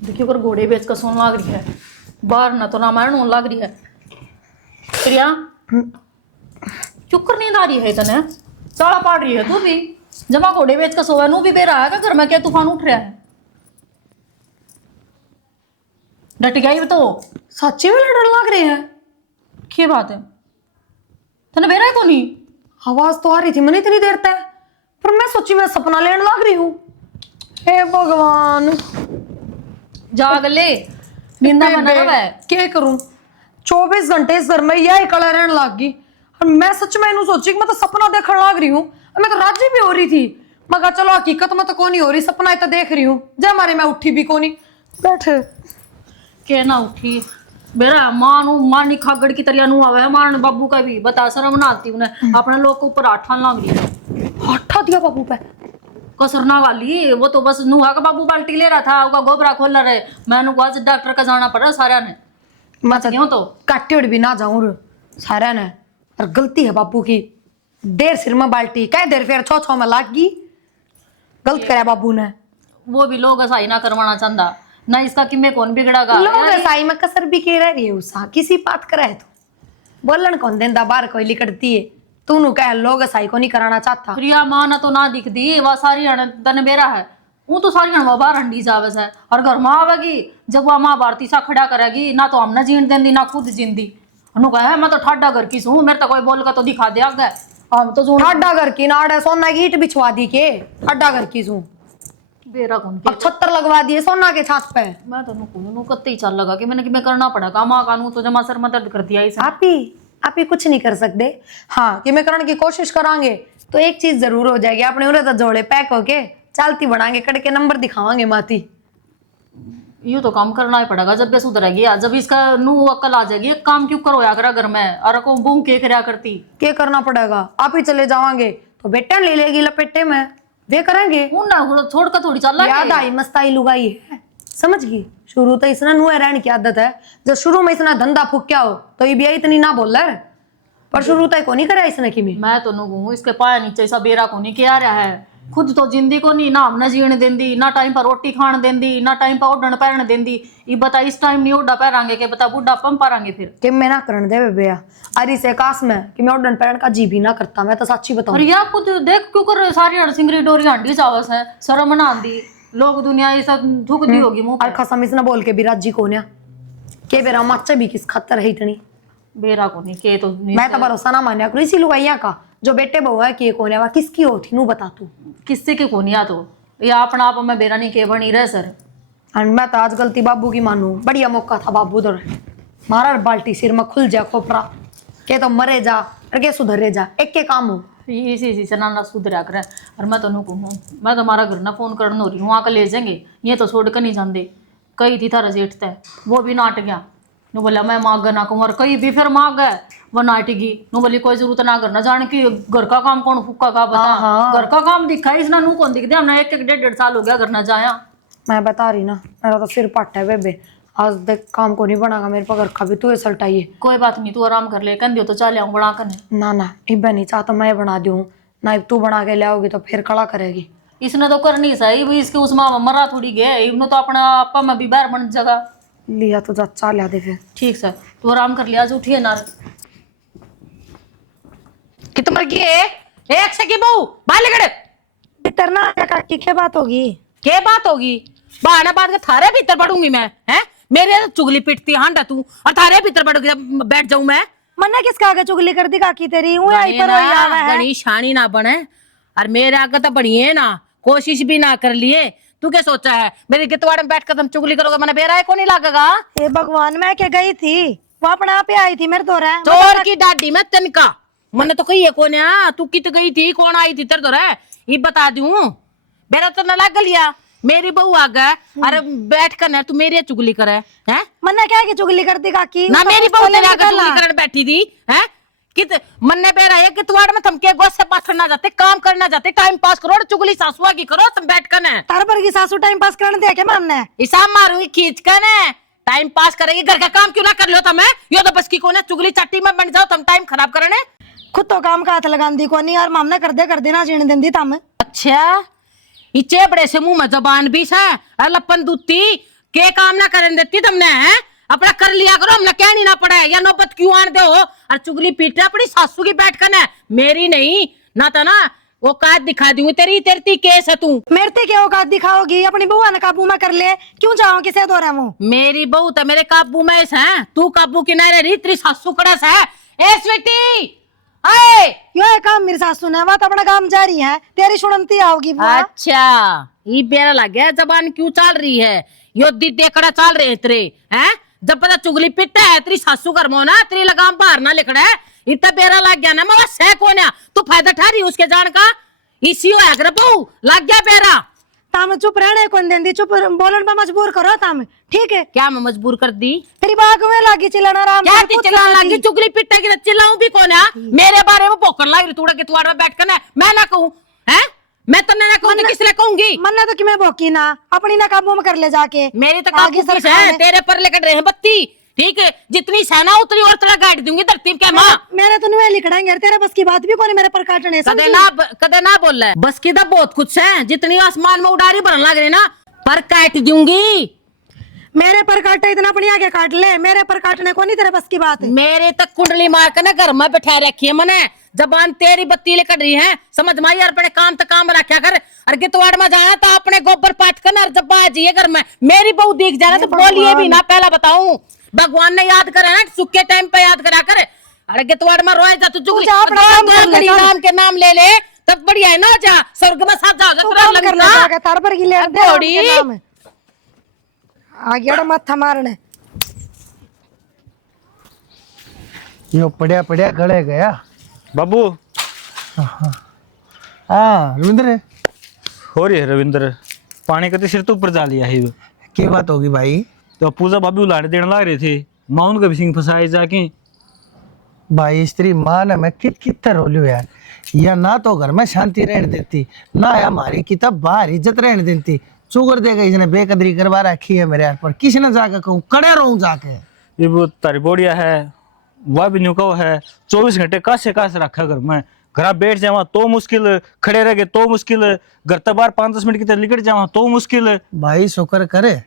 देखियो कर घोड़े बेच कर सोन लाग रही है, बाहर ना तो रामायण होने लाग रही है। प्रिया चुकर नींद आ रही है तने, साड़ा पाड़ रही है तू भी, जमा घोड़े बेच कर सोया नू भी बेरा है क्या घर में? क्या तूफान उठ रहा है? डट गया ही तो सच्ची में डर लग रहे हैं। क्या बात है? तने बेरा है को नहीं? आवाज तो आ रही थी मैंने इतनी देर तक, पर मैं सोची मैं सपना लेने लग रही हूँ। हे भगवान, जाग ले, नींदा बना रहा है। क्या करूं? 24 घंटे इस घर में यही कला रहने लग गई, और मैं सच में इन्हू सोची कि मैं तो सपना देखने लग रही हूँ। मैं तो राजी भी हो रही थी, मैं कहा चलो हकीकत में तो कौन ही हो रही, सपना ही तो देख रही हूँ। जय मारे मैं उठी भी कोनी, बैठ के ना उठी बेरा मां नी खागड़ की तरह नु आवे मारन बाबू का भी बता शर्म ना आती उन्हें, अपने लोग के ऊपर आठान लाग रही है। हटा दिया बाबू पे कसरना वाली, वो तो बस नुहा का बाबू बाल्टी ले रहा था, उसका गोबरा खोल रहे, मैंने आज डॉक्टर का जाना पड़ा सारा ने। मैं क्यों तो काटे उड़ भी ना जाऊं सारा ने, और गलती है बापू की, देर सिर में बाल्टी कह देर फिर छो में लाग गई, गलत करे बाबू ने। वो भी लोग ऐसा ही ना करवाना चाहता ना, इसका कि मैं कौन बिगड़ागा? लोग ऐसाई में कसर भी के रह रही है उसा, किसी बात करे तो बोलन कौन देंदा बार कोई लिकड़ती है, तू नु कह लोग ऐसाई को नहीं कराना चाहता। प्रिया मां ना तो ना दिख दी, वह सारी तन बेरा है, वो तो सारी बाहर हंडी जावे है, और घर माँ आवेगी जब वह माँ भारती सा खड़ा करेगी, ना तो हम ना जीण देंदी ना खुद जींदी। अनु कहे मैं तो ठाडा घर की हूँ, मेरे तो कोई बोल का तो दिखा दिया गया, हम तो ठाडा घर की नाड़ सोना की ईट बिछवा दी के, ठाडा घर की हूँ, बेरा कौन अब छत्तर लगवा दिए सोना के छात पे। मैं तो नु कत्ते ही चल लगा कि मैंने कि मैं करना पड़ा माँ कानू तो जमा सर में दर्द कर दिया इसे। आप ही कुछ नहीं कर सकते। हाँ कि मैं करने की कोशिश करांगे तो एक चीज जरूर हो जाएगी, अपने उन्हें तो जोड़े पैक होके चालती बढ़ाएंगे, कड़के नंबर दिखावांगे माती। ये तो काम करना ही पड़ेगा जब भी सुधरेगी, जब इसका नू अक्ल आ जाएगी, एक काम क्यों करो करा घर में, अरे को बूम के करया करती। क्या करना पड़ेगा? आप ही चले जावांगे तो बेटा ले लेगी लपेटे में, वे करेंगे। छोड़ कर थोड़ी चल याद आई मस्ताई लुगाई है, समझ गई? शुरू तो इसने नुए रहने की आदत है, जब शुरू में इसने धंधा फूक्या हो तो ये भी इतनी ना बोल रहा है, पर शुरू तक को नहीं करा इसने की मैं तो नु इसके पाया नीचे ऐसा बेरा को नहीं किया रहा है, खुद तो जिंदगी को नहीं ना हमने जीने देंदी, ना टाइम पर रोटी खान देंदी, ना टाइम पर ओढ़न पैरन देंदी। ये बता इस टाइम नहीं ओढ़ा पैरांगे के बता बुढ़ा पम पारांगे फिर कि मैं ना करने दे बेया अरे से काश में कि मैं ओढ़न पैरन का जी भी ना करता, मैं तो सच्ची बताऊं। अरे यार खुद देख क्यों कर रहे सारी हड़सिंगरी डोरी हांडी चावस है, शर्म ना आंदी, लोग दुनिया ये सब थूक दी होगी मुंह और खसम इसने बोल के भी राजी को न्या के बेरा मच्चे भी किस खतर है इतनी बेरा को नहीं के तो मैं तो भरोसा ना मान्या करो इसी लुगाइया का, जो बेटे बहू है कि कौन है वह किसकी होती नू बता तू। किससे के कोनिया तो या अपना आप में बेरा नहीं के बनी रहे सर। और मैं तो आज गलती बाबू की मानू, बढ़िया मौका था बाबू उधर मारा बाल्टी सिर में खुल जा खोपरा के तो मरे जा और के सुधरे जा, एक के काम हो। इसी से ना सुधरा करे। और मैं तो कहूँ मैं तुम्हारा घर ना फोन करने हो रही हूँ, आकर ले जाएंगे, ये तो छोड़ कर नहीं जाते। कही थी थारा जेठ तय वो भी नाट गया, नो बोला मैं मांग ना कहूँ, और कहीं भी फिर मांग गए वो नाटेगी। नो बोली कोई जरूरत ना करना, जान की घर का काम कौन फुक्का का बता। घर का काम दिखा इसना नू कौन दिखते, हमने एक 1.5 साल हो गया घर ना जाया। मैं बता रही ना, मेरा तो सिर पट है बेबे, आज देख काम को नहीं बनागा मेरे पर घर का भी, तू सल्टाइए। कोई बात नहीं, तू आराम कर ले, कह दियो तो चल आऊँ बना कर। ना ना इब्बे नहीं चाहता मैं बना दूँ ना, तू बना के ले आओगी तो फिर खड़ा करेगी। इसने तो करनी सही भाई, इसके उसमें मरा थोड़ी गए, इन्होंने तो अपना आपा में भी बाहर बन जगह लिया तो जा लिया दे फिर। ठीक सर, तू आराम कर लिया, आज उठिए ना। कित मर गई है एक से की बहू बाहर निकल। भीतर ना आया काकी, क्या बात होगी? के बात होगी? बहाना बात के थारे भीतर पड़ूंगी मैं, हैं? मेरे तो चुगली पिटती हांडा तू, और थारे भीतर पड़ूंगी बैठ जाऊं मैं? मन्ने किसका आगे चुगली कर दी काकी तेरी? ऊ आई पर होई आवे है। गणी शानी ना बने, और मेरे आगे तो बढ़िए ना, कोशिश भी ना कर लिए। तू क्या सोचा है मेरे गितवाड़ में बैठ कर तुम चुगली करोगे, मैंने बेरा को नहीं लगेगा? ए भगवान, मैं क्या गई थी, वो अपने आप ही आई थी मेरे दौरे। चोर की डाडी में तनका मैंने तो कही है कौन है, तू कित गई थी, कौन आई थी तेरे दौरे, ये बता दूं। मेरा तो न लग लिया, मेरी बहू आ गए अरे बैठ कर ना तू मेरी चुगली करे हैं? मन्ने क्या की चुगली कर दी काकी? ना मेरी बहू तेरे आगे चुगली करने बैठी थी हैं? कित मन्ने बेरा है कि तुवाड़ में थमके गोस से बात करना जाते, काम करना जाते, टाइम पास करो, चुगली सासुआ की करो तुम बैठ कर। तार पर की सासू टाइम पास करने दे के मामने हिसाब मारूंगी खींच कर, टाइम पास करेगी, घर का काम क्यों ना कर लो तुम? यो तो बस की कोने चुगली चाटी में बन जाओ तुम, टाइम खराब करने। खुद तो काम का हाथ लगांदी को नहीं, और मामने कर दे ना जीने देंदी तम। अच्छा इचे बड़े से मुंह में जबान भी है, लपन दूती के काम ना करने देती तुमने हैं? अपना कर लिया करो, हमने कहनी ना पड़ा है, या नौबत क्यों आन दे हो? और चुगली पीटे अपनी सासू की बैठ कर, मेरी नहीं ना था ना, वो काट दिखा दूंगी तेरी, तेरी केस है तू। मेरे ते क्या औकात दिखाओगी? अपनी बुआ ने काबू में कर ले, क्यों जाओ किसे दो रहा हूँ? मेरी बहू तो मेरे काबू में है, तू काबू किनारे रही, तेरी सासू कड़स है। ए स्वीटी आए यो काम मेरी सासू ने, वो तो अपना काम जारी है, तेरी सुनती आओगी बुआ। अच्छा ये बेरा लग गया, जबान क्यों चल रही है, यो देकड़ा चल रहे तेरे हैं? जब पता चुगली पिट है तेरी सासू कर मो ना, तेरी लगाम बाहर ना लिखड़ा है, इतना बेरा लग गया ना, मैं सह कौन है, तू फायदा ठहरी उसके जान का, इसी हो अगर बहू लग गया बेरा। ताम चुप रहने कौन देंदी, चुप बोलन पे मजबूर करो ताम, ठीक है? क्या मैं मजबूर कर दी? तेरी बाग में लागी चिल्लाना राम क्या से, कुछ चिल्लाने ना लगी? दी। चुगली पिट्टे की चिल्लाऊं भी कौन है? मेरे बारे में पोकर लग रही तूड़ा के तुआड़ में बैठ कर, मैं ना कहूं हैं? मैं तो ना कहूं तो किसने कहूंगी? मन्ना तो कि मैं भोकी ना, अपनी ना काबू में कर ले जाके। मेरी तो आगे काबू सरकार है, ने- तेरे पर लेकर रहे हैं बत्ती, ठीक है? जितनी सेना उतनी और तरह गाड़ दूंगी धरती में, क्या माँ? मैंने तो नुए लिखड़ेंगे, तेरे बस की बात भी कोनी मेरे पर काटने, समझी? कदे ना बोल रहा है, बस की तो बहुत कुछ है, जितनी आसमान में उड़ारी भरन लग रही ना, पर काट दूंगी। मेरे पर काटे इतना, अपनी आगे काट ले, मेरे पर काटने को नहीं तेरे बस की बात है। मेरे तक कुंडली मार कर ना घर में बैठा रखी है मैंने, जबान तेरी बत्ती लेकर रही है, समझ माई यार, अपने काम तक काम रखा कर, और गितवाड़ में जाना तो अपने गोबर पाट कर, और जब बाजिए घर में मेरी बहू दिख जाना तो बोलिए भी ना, पहला बताऊं भगवान ने याद करा ना, सुखे टाइम पे याद करा कर। अरे गितवाड़ में रोए जा तू, चुगली जा अपना काम कर ले, चल। राम के नाम ले ले तब बढ़िया है ना, जा स्वर्ग में साथ जाओ तू काम कर ले जाके, तार पर की ले दे राम के नाम है। आगे अड़ मत मारने। यो पड़िया पड़िया गले गया। बाबू हाँ रविंद्र, हो रही है रविंद्र, पानी कते सिर तो ऊपर जा लिया है। क्या बात होगी भाई? तो पूजा भाभी उलाड़े देने लग रहे थे, माँ उनका भी सिंह फंसाए जाके। भाई स्त्री माँ ने मैं कित रोलियो यार, या ना तो घर में शांति रहने देती, ना हमारी किताब बाहर इज्जत रहने देती। चुगर देगा इसने बेकदरी करवा रखी है मेरे यार पर, किसने जाके कहूँ, कड़े रहूं जाके। ये वो तारी बोड़िया है, वह भी न्यूका है, 24 घंटे कासे कासे रखा घर में, घर बैठ जावा तो मुश्किल, खड़े रह गए तो मुश्किल, घर तक बाहर 5-10 मिनट की तरह निकट जावा तो मुश्किल। भाई शुक्र करे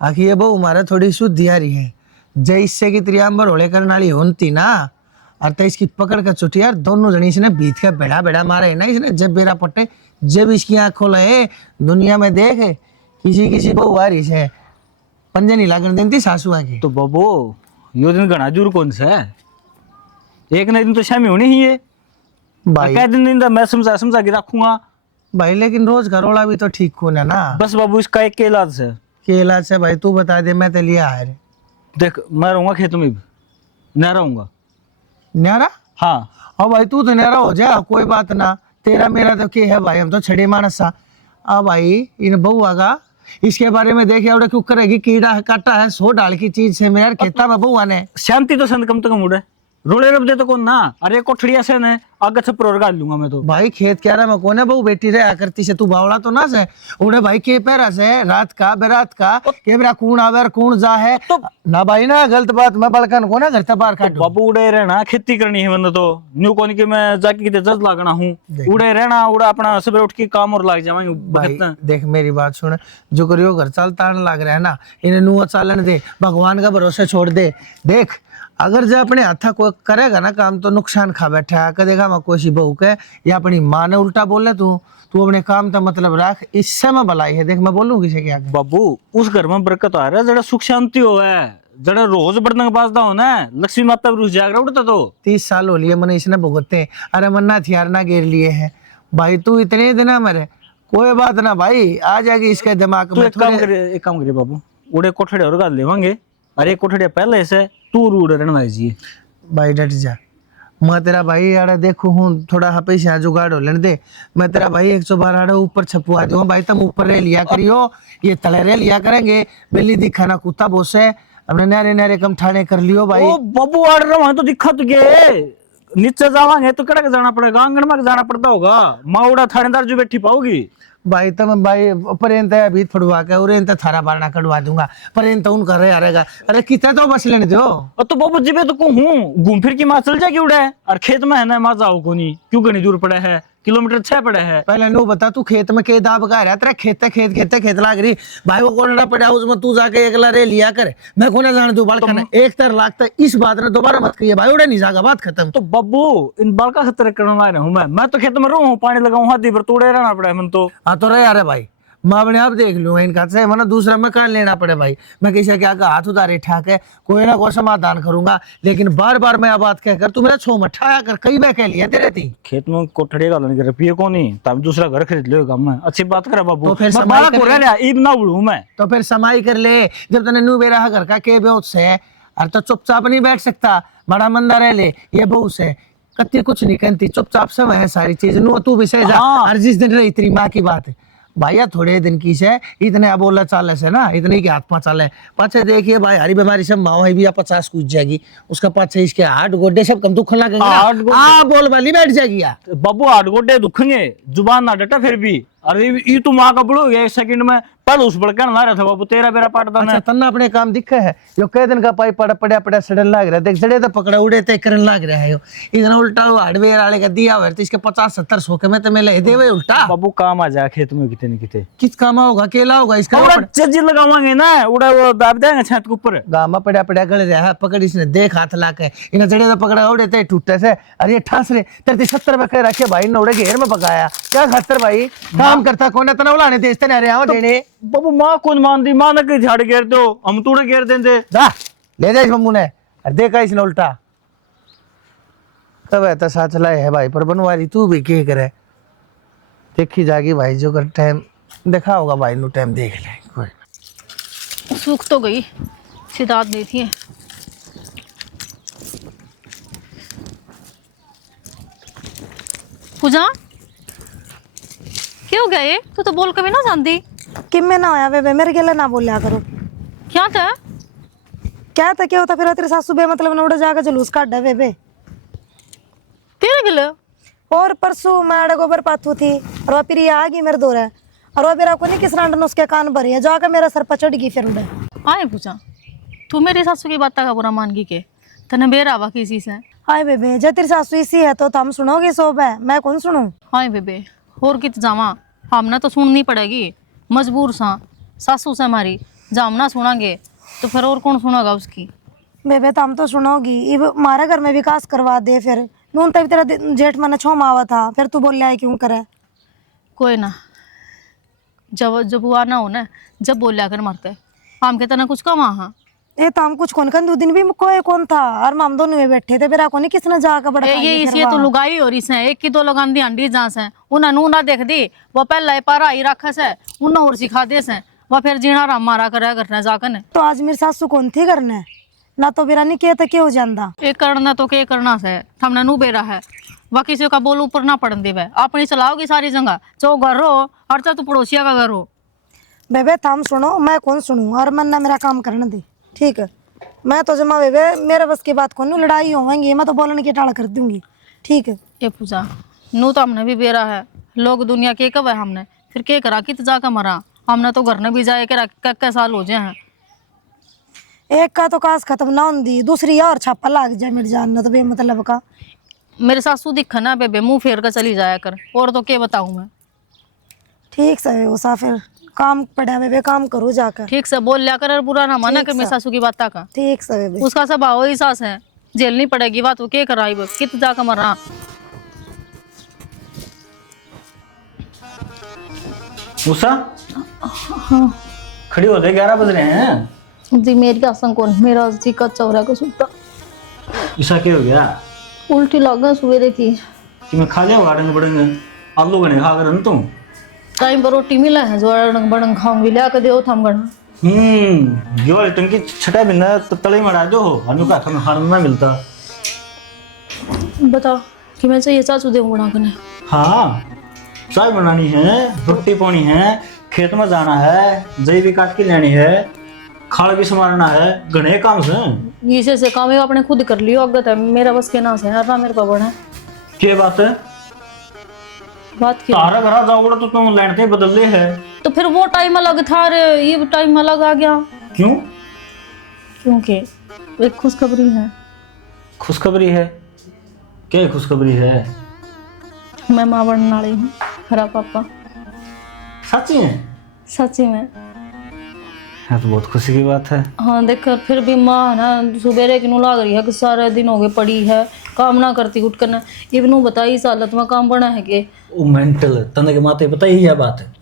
आखिर ये बहु हमारे थोड़ी शुद्धि आ रही है, जैसे की त्रियांबर होले करने वाली होती ना, और तो इसकी पकड़ कर चुटी यार, दोनों जनी इसने बीत का बेड़ा बेड़ा मारे ना इसने, जब बेरा पट्टे जब इसकी आँख खोले दुनिया में देख किसी किसी बहु आ रही है, पंजे नहीं लागने देती सासुआ की। तो बाबू यो दिन घना जरूर कौन सा है, एक ना दिन तो शामी होनी ही है। भाई कह दिन मैं समझा समझा के रखूंगा। भाई लेकिन रोज का रोला भी तो ठीक होना ना। बस बाबू इसका एक के इलाज है। के इलाज से भाई तू बता दे, मैं तो लिया है देख मैं रहूंगा खेत में भी, न रहूंगा। न्यारा। हाँ हाँ भाई तू तो न्यारा हो जा, कोई बात ना, तेरा मेरा तो क्या है भाई, हम तो छड़े मानस सा। भाई इन बहू आगा इसके बारे में देखे और क्यों करेगी, कीड़ा है काटा है 100 डाल की चीज से मेरे खेता में बहू आने शांति तो संत कम तो कम उड़े रोड़े रब दे तो कौन ना। अरे कोठड़िया से ने आगे से प्रोर गाल लूंगा मैं तो। भाई खेत क्या रहा मैं कोने बहू बेटी रहा करती से, तू बावड़ा तो ना से उड़े भाई के पैरा से रात का बेरात का के मेरा कूण आवे और कूण जा है तो ना भाई ना गलत बात मैं बड़कन को ना घर बाहर काटू। बाबू उड़े रहना, खेती करनी है मैंने तो न्यू कौन की मैं जाके किते जज लागना हूँ। उड़े रहना उड़ा अपना सुबह उठ के काम और लाग जावांगे। भाई देख मेरी बात सुन, जो करियो घर चलता लग रहा है ना, इन्हें नुआ चालन दे, भगवान का भरोसा छोड़ दे। देख अगर जो अपने हाथा को करेगा ना काम तो नुकसान खा बैठा है, कदेगा मैं कोई बहू के या अपनी माँ ने उल्टा बोले तू अपने काम का मतलब रख, इससे मैं भलाई है। देख मैं बोलूँ किसे क्या बाबू उस घर में बरकत आ रहा है, जरा सुख शांति हो है, जरा रोज बर्तन बाजदा हो ना, लक्ष्मी माता भी रुस जाएगा उड़ता तो। 30 साल हो लिए मैंने इसने भुगतते, अरे मन्ना हथियार ना घेर लिए है भाई, तू इतने दिन मरे कोई बात ना भाई, आ जाएगी इसके दिमाग में। एक काम करे बाबू, उड़े कोठड़े और गाल लेवांगे, अरे कोठड़े पहले से तू रूड रहना जी भाई डट जा। मैं तेरा भाई आड़ा देखू हूँ थोड़ा हाँ पैसा जुगाड़ हो लेने दे, मैं तेरा भाई 112 आड़ा ऊपर छपुआ दूंगा भाई, तुम ऊपर रह लिया करियो, ये तले रह लिया करेंगे, बिल्ली दिखाना कुत्ता बोस है, हमने नहरे नहरे कम ठाने कर लियो भाई। ओ बाबू आड़ रहा तो दिखा तुझे, नीचे जावांगे तो कड़क जाना पड़ेगा, आंगन में जाना पड़ता होगा, माउड़ा थानेदार जो बैठी पाओगी भाई तुम भाई परेंत अभी फड़वा के और थारा बारना कटवा दूंगा, परेंत उनका रह रहेगा। अरे कितना तो बस लेने दो। तो बाबू जी तो को हूँ घूम फिर की माँ चल जाएगी उड़े, और खेत में है ना माँ जाओ को नहीं, क्यों कहीं दूर पड़ा है, किलोमीटर 6 पड़े है। पहले नो बता तू खेत में के दाब का रहा तेरा खेत लाग रही भाई, वो कोना पड़ा उसमें तू जाके एकला रे लिया कर, मैं कोना जान दू बाल खाना एक तर लागता, इस बात ने दोबारा मत कहिए भाई, उड़े नहीं जाएगा बात खत्म। तो बब्बू इन बाल का खतरे करने आ रहा हूँ मैं तो खेत में रहूँ हूँ, पानी लगाऊँ हाथी पर तोड़े रहना पड़ा है मन तो। हाँ तो रहे यार भाई, मैं अपने आप देख लूंगा इनका से मैंने दूसरा मकान लेना पड़े भाई, मैं किसी क्या का हाथ उतारे ठाक है कोई ना कोई समाधान करूंगा, लेकिन बार बार मैं बात कहकर तू मेरा छो मठाया कर, कई मैं कह लिया तेरे थी खेत में कोठड़े का लगे रुपये को नहीं, तब दूसरा घर खरीद लो मैं, अच्छी बात करा बाबू। तो फिर मैं समाई बाला कर को रह लिया ईब ना उड़ू मैं, तो फिर समाई कर ले, जब तने नू बेरा घर का के बेउत से अरे तो चुपचाप नहीं बैठ सकता, बड़ा मंदा रह ले, ये बहू से कत्ती कुछ नहीं कहती, चुपचाप से वह सारी चीज नो तू भी सह जा। और जिस दिन रही तेरी माँ की बात है भैया, थोड़े दिन की से इतने बोला चाले से ना, इतने के हाथ पाँच चाले पाछे देखिए भाई, हरी बीमारी से माँ भी 50 कूद जाएगी, उसका पाछे इसके हाथ गोड्डे सब कम दुख लगेंगे, बोल वाली बैठ जाएगी यार। बाबू हाथ गोड्डे दुखेंगे, जुबान ना डटा फिर भी, अरे ये तो माँ का बुढ़ हो गया 1 सेकंड में, पल उस बड़का ना रहा था बाबू, तेरा बेरा पाटता अच्छा तन्ना अपने काम दिखा है, यो कई दिन का पाई पड़ा सड़न लाग रहा है, देख सड़े तो पकड़ा उड़े ते करन लाग रहा है, यो इतना उल्टा हार्डवेयर वाले का दिया हुआ तो इसके 50-70 सौ के में तो मैं ले दे हुए उल्टा। बाबू काम आ जाए खेत में कितने कितने, किस काम होगा, केला होगा इसका चज्जी लगावांगे ना, उड़ा वो दाब देंगे छत के ऊपर, गामा पड़ा गले रहा पकड़ इसने देख हाथ ला के इन्हें जड़े तो पकड़ा उड़े ते टूटे से, अरे ठास रे तेरे 70 रुपए रखे भाई, नौड़े घेर में पकाया क्या खातर भाई, काम करता कौन तना उलाने दे इतने अरे आओ देने। बाबू माँ कौन मान दी, माँ ना कहीं झाड़ घेर दो, हम तूड़े घेर देंगे जा ले जा इस मम्मू ने, अरे देखा इसने उल्टा तब ऐसा साथ लाए है भाई, पर बनवारी तू भी क्या करे, देखी जागी भाई, जो कर टाइम देखा होगा भाई नु टाइम देख ले कोई। सूख तो गई, सिदात दी थी। पूजा क्यों गए, तू तो बोल कभी ना जानती। कि मैं ना आया वे मेरे गले ना बोलिया करो। क्या था क्या था क्या होता फिर तेरे सासू बे मतलब ना उड़े जाकर जुलूस काटा वे तेरे गले। और परसों मैं आड़े गोबर पाथू थी और वह फिर ये आ गई मेरे दौरे, और वह मेरा को नहीं किस रांडन उसके कान भरी है, जाकर मेरा सर पर चढ़ गई फिर उड़े। आए पूजा तू मेरी सासू की बात का बुरा मान गई के तने बेरा आवा किसी से। हाय बेबे जब तेरी सासू इसी है तो हम सुनोगे सोब है, मैं कौन सुनूं। हाय बेबे और कित जावा, हमने तो सुननी पड़ेगी, मजबूर सा सासू से हमारी, जब हम ना सुनांगे तो फिर और कौन सुनागा उसकी। बेबे तो हम तो सुनोगी, इब हमारे घर में विकास करवा दे, फिर नून तभी तेरा जेठ मन छो मावा था, फिर तू बोल है क्यों करे। कोई ना, जब वो आना हो ना, जब बोल लिया कर मरते हम कहते ना कुछ कमा। हाँ ये तो हम कुछ कौन कर, दो दिन भी कोई कौन था और हम दोनों में बैठे थे, बेरा कोनी किसने जाकर बड़ा ये इसी तो लुगाई हो रही से, एक की दो लगान दी अंडी जहाँ से उन्हें नू ना देख दी, वो पहले पारा आई रखा से उन्हें और सिखा दे से, वो फिर जीना राम मारा करे करना जाकर ने। तो आज मेरी सासू कौन थी करने ना, तो बेरा नहीं किया तो क्या हो जाता। एक करना तो के करना से हमने नू बेरा है, वह किसी का बोल ऊपर ना पड़न देवे, अपनी चलाओगी सारी जगह, चो घर हो और चाहे तू पड़ोसिया का घर हो। बेबे थाम सुनो, मैं कौन सुनूं और मन ना मेरा काम करने दे, ठीक है। मैं तो जमा बेबे मेरे बस की बात कौन, लड़ाई होंगी मैं तो बोलने की टाला कर दूंगी, ठीक है। ये पूजा नू तो हमने भी बेरा है, लोग दुनिया के कब है हमने फिर के करा कि जाकर मरा, हमने तो घर ने भी जाए के साल हो जाए हैं। एक का तो कास खत्म ना होंगी, दूसरी और छापा लाग जाए मेरे जान ना, तो बेमतलब का। मेरे सासू दिखा ना बेबे मुंह फेर कर चली जाया कर, और तो क्या बताऊं मैं। ठीक से वो फिर काम पड़ा बेबे, काम करो जाकर। ठीक से बोल लिया कर और बुरा ना माना कर मेरी सासू की बात का। ठीक से बेबे। उसका स्वभाव ही सास है, झेलनी पड़ेगी बात, वो क्या कराई वो कित जाकर मरा। उषा खड़ी हो जाए, 11 बज रहे हैं। जी मेरी आसन कौन, मेरा जी कच्चा हो रहा है सुनता, उषा क्या हो गया? उल्टी लगा सवेरे की। कि मैं खा जाऊँ गार्डन बड़ेंगे, आलू गने खा कर तुम टाइम पर रोटी मिला है जो अड़ंग बड़ंग खाऊंगी, लिया कर दो थम गणा। यो टंकी छटा बिना तो तले मरा दो, अनु का खाना ना मिलता। बता कि मैं चाहिए चाचू दे बना करने। हाँ चाय बनानी है, रोटी पानी है, खेत में जाना है, जई भी काट के लेनी है, खाल भी संवारना है, घने काम से। इसे से काम है अपने खुद कर लियो, अगत है मेरा बस के ना से यार ना मेरे पास बना है। क्या बात है? बात की तारा घरा जाओगे तो तुम लैंड के बदल ले है। तो फिर वो टाइम अलग था रे, ये टाइम अलग आ गया। क्यों? क्योंकि एक खुशखबरी है। खुशखबरी है? क्या खुशखबरी है? मैं माँ बनने वाली हूँ, हरा पापा। सच्ची है? सच्ची में। हाँ तो बहुत खुशी की बात है। हाँ देख फिर भी माँ ना सुबेरे की नू लाग रही है कि सारे दिन हो गए पड़ी है, काम ना करती उठ कर। इवनू बताई इस हालत में काम बना है के वो मेंटल तने के माते बताई है बात है।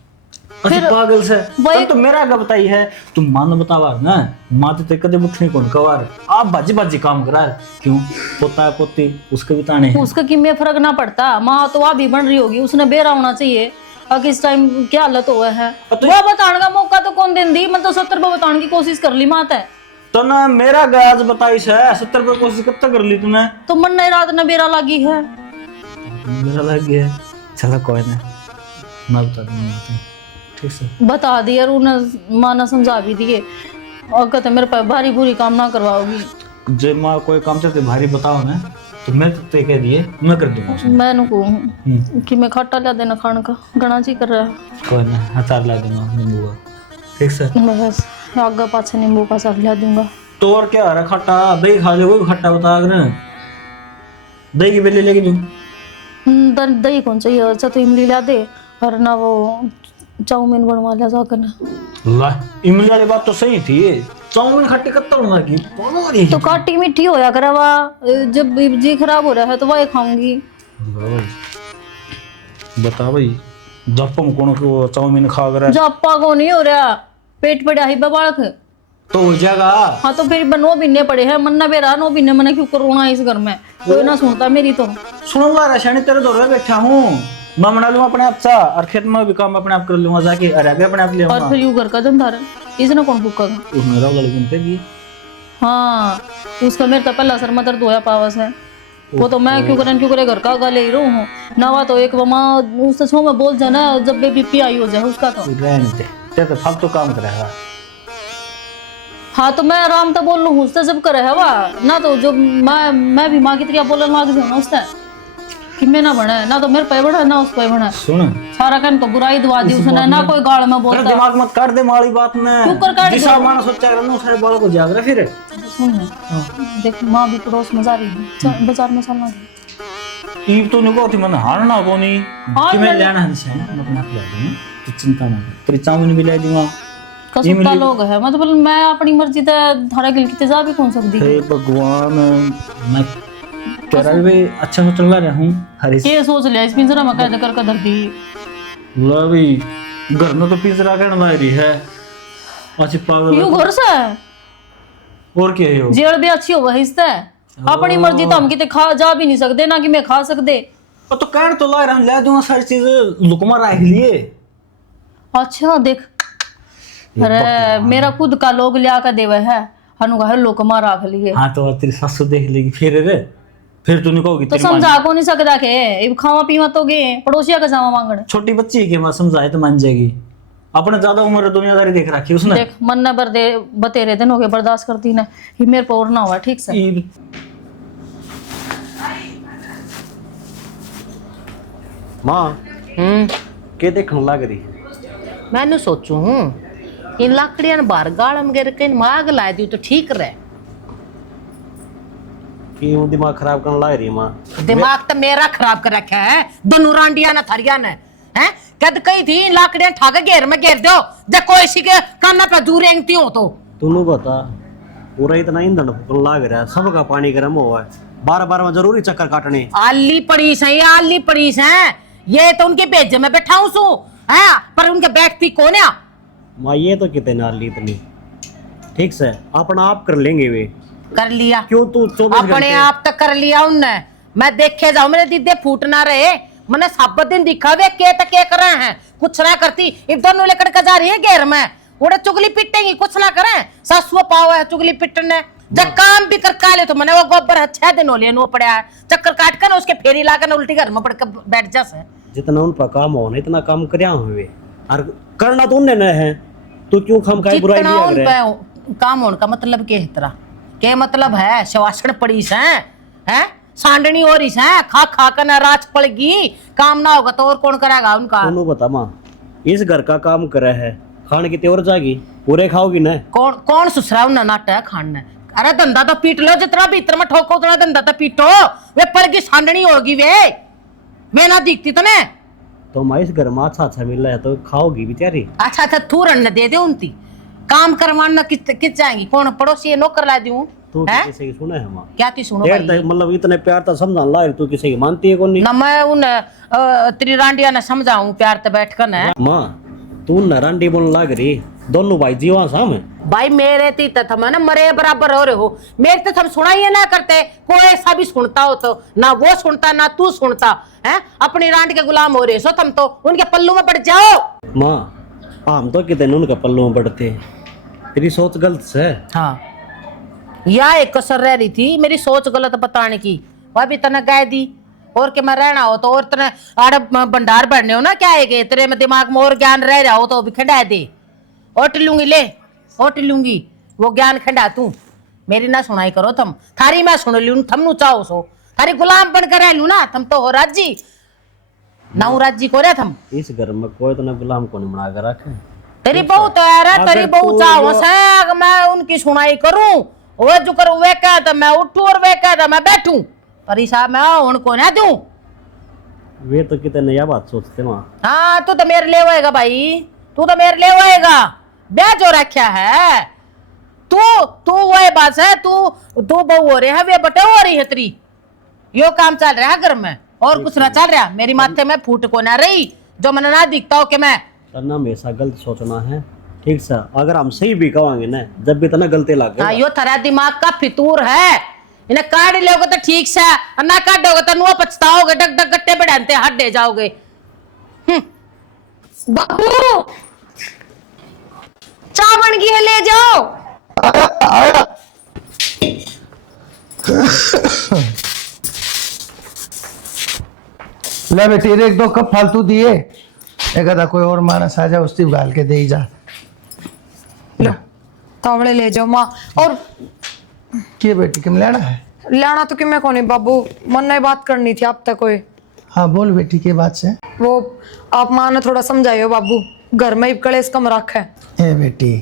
फिर पागल से वही तो मेरा का बताई है, तुम मान बतावा ना माते ते कदे उठनी कौन कवार आप बाजी बाजी काम करा क्यों? पोता पोती उसके भी ताने हैं। उसका कि में फर्क ना पड़ता, माँ तो वह भी बन रही होगी, उसने बेरा होना चाहिए। अब इस टाइम क्या हालत हुआ है वह बताने का मौका तो कौन दिन दी, मैं तो 70 पे बताने की कोशिश कर ली माता है। तो ना मेरा गाज बताइश है 70 पे कोशिश कब तक कर ली तूने? तो मन नहीं रात न बेरा लगी है। मेरा लग गया, चलो कोई ना मैं बता दूंगा, ठीक से बता दी यार, उन्हें माँ ने समझा भी दिए और कहते मेरे पास भारी बुरी काम ना करवाओगी। जे माँ कोई काम चलते भारी बताओ ना तो मैं तो कह दिए मैं कर दूंगा। मैं कहूँ कि मैं खट्टा ला देना खाने का, गणा जी कर रहा है। कोई ना अचार ला दूंगा नींबू का, ठीक से बस आगे पाछे नींबू का अचार ला दूंगा। तो और क्या रहा खट्टा दही खा ले, कोई खट्टा बता अगर दही की बेली लेके जाऊँ। दही कौन चाहिए, अच्छा तो इमली ला दे और ना वो चाउमीन बनवा लिया जाकर ना। ला इमली वाली बात तो सही थी, चाउमीन खट्टी कत्ता होना की तो काटी मीठी होया करे वा, जब जी खराब हो रहा है तो वही खाऊंगी। बता भाई जप्पम कौन को चाउमीन खा कर जापा को नहीं हो रहा, पेट पड़ा ही बालक तो हो जाएगा। हाँ तो फिर नो बिन्ने पड़े हैं, मन ना बेरा नो बिन्ने मैंने क्यों करोना इस घर में, कोई ना सुनता मेरी तो। सुनो ला रशानी तेरे दौर में बैठा हूँ, मैं बना लूंगा अपने आप सा और खेत में भी काम अपने आप कर लूंगा जाके, अरे भी अपने आप ले और फिर यू घर का धंधा इसने कौन फूकेगा? मेरा लड़की पे हाँ उसका मेरे तो पहला सर मदर धोया पावस है, वो तो मैं क्यों करे घर का गले ही रहूं हूँ नवा तो एक वमा उससे छो में बोल जाना जब बेबी पी आई हो जाए उसका तो रहने दे, ते तो फालतू काम करेगा। हाँ तो मैं आराम तो बोल लूँ उससे जब करे है वाह ना, तो जो मैं भी माँ की तरह बोलने लग जाऊँ ना उससे कि मैं ना बना है ना, तो मेरे पे बना है ना उस पे बना है। सुन सारा कहन तो बुराई दवा दी उसने ना, कोई गाल में बोलता। दिमाग मत कर दे माड़ी बात में, क्यों कर काट दे? जिसा माना सोचा रहना सारे बालों को जाग रहा फिर। सुन देख माँ भी पड़ोस में जा रही है, बाजार में चलना ईब तो नुको थी मन हार ना कोनी हाँ, कि मैं लेना है से मैं अपने आप ले दूंगा, तो चिंता मत कर, तेरी चाउमीन भी ले दूंगा। कसुता लोग है मतलब मैं अपनी मर्जी से धारा गिल की तेजा भी कौन सकती है। हे भगवान मैं तेरा भी अच्छा से चल रहा हूं हरीश। ये सोच लिया इस पिंजरा में कैद कर धर दी। लो भाई घर में तो पिंजरा कहने वाली है अच्छी पागल यू घर से और क्या है वो? जेल भी अच्छी हो हिस्सा है अपनी मर्जी तो हम किते खा जा भी नहीं सकते ना कि मैं खा सकते। और तो कह तो ला रहा हूं, ला दूंगा सारी चीज लुकमा रख लिए। अच्छा देख, अरे मेरा खुद का लोग लिया कर देवे है, हनु कहे लोकमा रख लिए। हाँ तो तेरी सासू देख लेगी फिर रे, फिर तू नहीं कहोगी तो तेरी माँ समझा को नहीं सकता के इब खावा पीवा तो गए पड़ोसिया का जावा मांगने। छोटी बच्ची है कि मैं समझाए तो मान जाएगी। अपने ज्यादा उम्र दुनियादारी देख रखी उसने। देख मन न बर दे बतेरे दिन हो गए बर्दाश्त करती ना, ये मेरे पर और ना हुआ ठीक से। माँ के देखने लग रही? मैंने सोचू हूँ इन लाकड़ियां बाहर गाड़ में गिर के माग ला दी तो ठीक रहे। क्यों दिमाग खराब करने लग रही माँ? दिमाग तो मेरा खराब कर रखा है, दोनों रांडिया ना थरिया ने हैं। कद कही थी इन लाकड़ियां ठाके घेर में घेर दो, जब कोई सी के काना पे दूर रेंगती हो तो। तू बता, पूरा इतना ईंधन फूकने लग रहा है, सबका पानी गर्म हुआ है, बार बार में जरूरी चक्कर काटने। आली पड़ीस है, ये आली पड़ीस है, ये तो उनके भेजे में बैठा हूं सू है, पर उनके बैठती कौन है? माँ ये तो कितने नाली इतनी ठीक से अपना आप कर लेंगे वे। कर लिया क्यों तू 24 अपने घंटे आप तक कर लिया उनने। मैं देखे जाऊं मेरे दीदे फूट ना रहे, मैंने सब दिन दिखा वे के तक के कर रहे हैं, कुछ ना करती। इब दोनों लेकर के जा रही है घेर में, उड़े चुगली पिटेंगी, कुछ ना करें। सासुआ पाव है चुगली पिटने, जब काम भी कर काले तो मैंने वो गोबर है 6 दिन हो लिए नो पड़ा है, चक्कर काट कर ना उसके फेरी ला कर ना उल्टी घर में पड़ कर बैठ जा से। जितना उन पर काम हो ना इतना काम करया हुए और करना तो उन्हें न है, तो क्यों खाम खाए बुराई जितना लिया उन करे? पे काम होने का मतलब के तरह के मतलब है शवासण पड़ी से हैं, सांडनी हो रही है, खा खा कर ना रात पड़ेगी, काम ना होगा तो और कौन करेगा उनका? दोनों बता माँ, इस घर का काम करे है, खाने की त्योर जागी पूरे खाओगी ना? कौन कौन सुसरा उन्हें नाटा है खाने? अरे धंधा तो पीट लो, जितना भीतर में ठोको उतना धंधा तो पीटो। वे पड़गी सांडनी होगी वे ना दिखती तुम्हें। तो माँ इस घर में अच्छा अच्छा मिल रहा है तो खाओगी बेचारी। अच्छा अच्छा तू रन दे दे उनती काम करवाना किस जाएंगी? कौन पड़ोसी है नौकर ला दूं? तू हैं? किसी की सुना है माँ? क्या ती सुनो देर भाई? तक मतलब इतने प्यार तो समझाने ला रही, तू किसी की मानती है कौन नहीं? ना मैं उन तेरी रांडिया ने समझाऊं प्यार से बैठ कर न। माँ तू नारांडी बोलने लग रही, दोनों भाई जीवा साम भाई मेरे ती थम है ना मरे बराबर हो रहे हो, मेरे तो थम सुना ही ना करते, कोई ऐसा भी सुनता हो तो ना वो सुनता ना तू सुनता है, अपनी रांड के गुलाम हो रहे सो तुम तो उनके पल्लू में पड़ जाओ। माँ हम तो कितने उनके पल्लों में पड़ते, तेरी सोच गलत है। हाँ या एक कसर रह रही थी मेरी सोच गलत बताने की, वह भी तना कह दी और के मैं रहना हो तो और तने आड़ भंडार बढ़ने हो ना क्या है तेरे में दिमाग में और ज्ञान रह रहा हो तो भी खंडा दे, ओट लूंगी ले ओट लूंगी वो ज्ञान खंडा तू मेरी ना सुनाई करो तुम, थारी मैं सुन लू थम नु चाहो सो, थारी गुलाम बनकर रह लू ना, तुम तो हो राजी ना हो राजी को रहे थम। इस घर में कोई तो ना गुलाम को नहीं बना कर रखे। तेरी बहू तो है रे, तेरी बहू चाहो से मैं उनकी सुनाई करूं, वो जो करूं वे कह तो मैं उठूं और वे कह तो मैं बैठूं, पर हिसाब मैं उनको ना दूं। वे तो कितने नया बात सोचते माँ। हाँ तू तो मेरे ले होएगा भाई, तू तो मेरे ले होएगा, ब्याह जो रखा है तू तू वही बात है, तू बहू हो रही है वे बटे हो रही है तेरी, यो काम चल रहा है घर में और कुछ ना चल रहा, मेरी माथे में फूट को ना रही जो मैंने ना दिखता हो कि मैं करना हमेशा गलत सोचना है ठीक सा, अगर हम सही भी कहेंगे ना जब भी तना गलती लग हाँ गई। यो थारा दिमाग का फितूर है, इन्हें काट लोगे तो ठीक से और ना काटोगे तो नुआ पछताओगे, डग डग गट्टे बढ़ाते हट जाओगे। बाबू चाय बन गई है ले जाओ। ले बेटी एक दो कप फालतू दिए, एक आधा कोई और मानस आ जाए उसकी गाल के दे ही जा। लो तावड़े ले जाओ माँ। और के बेटी किम लेना है? लाना तो कि मैं कौन बाबू, मन ने बात करनी थी आप तक कोई। हाँ बोल बेटी के बात से। वो आप माँ ने थोड़ा समझाइयो बाबू, घर में ही कलेश कम रखा है। ए बेटी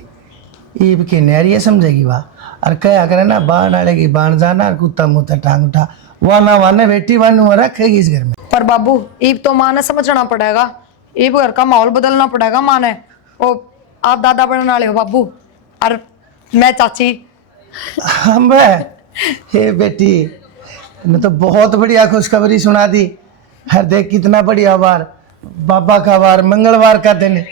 ईब की नहरिया समझेगी वाह, और क्या करे ना बाण आड़ेगी बाण जाना, कुत्ता मुत्ता टांग उठा वाना वाने बेटी वानू रखेगी इस घर में। पर बाबू ईब तो माँ ने समझना पड़ेगा, ईब घर का माहौल बदलना पड़ेगा माँ ने। वो आप दादा बनने वाले हो बाबू और मैं चाची। हम हे बेटी मैं तो बहुत बढ़िया खुशखबरी सुना दी, हर देख कितना बढ़िया बार बाबा का बार मंगलवार का दिन,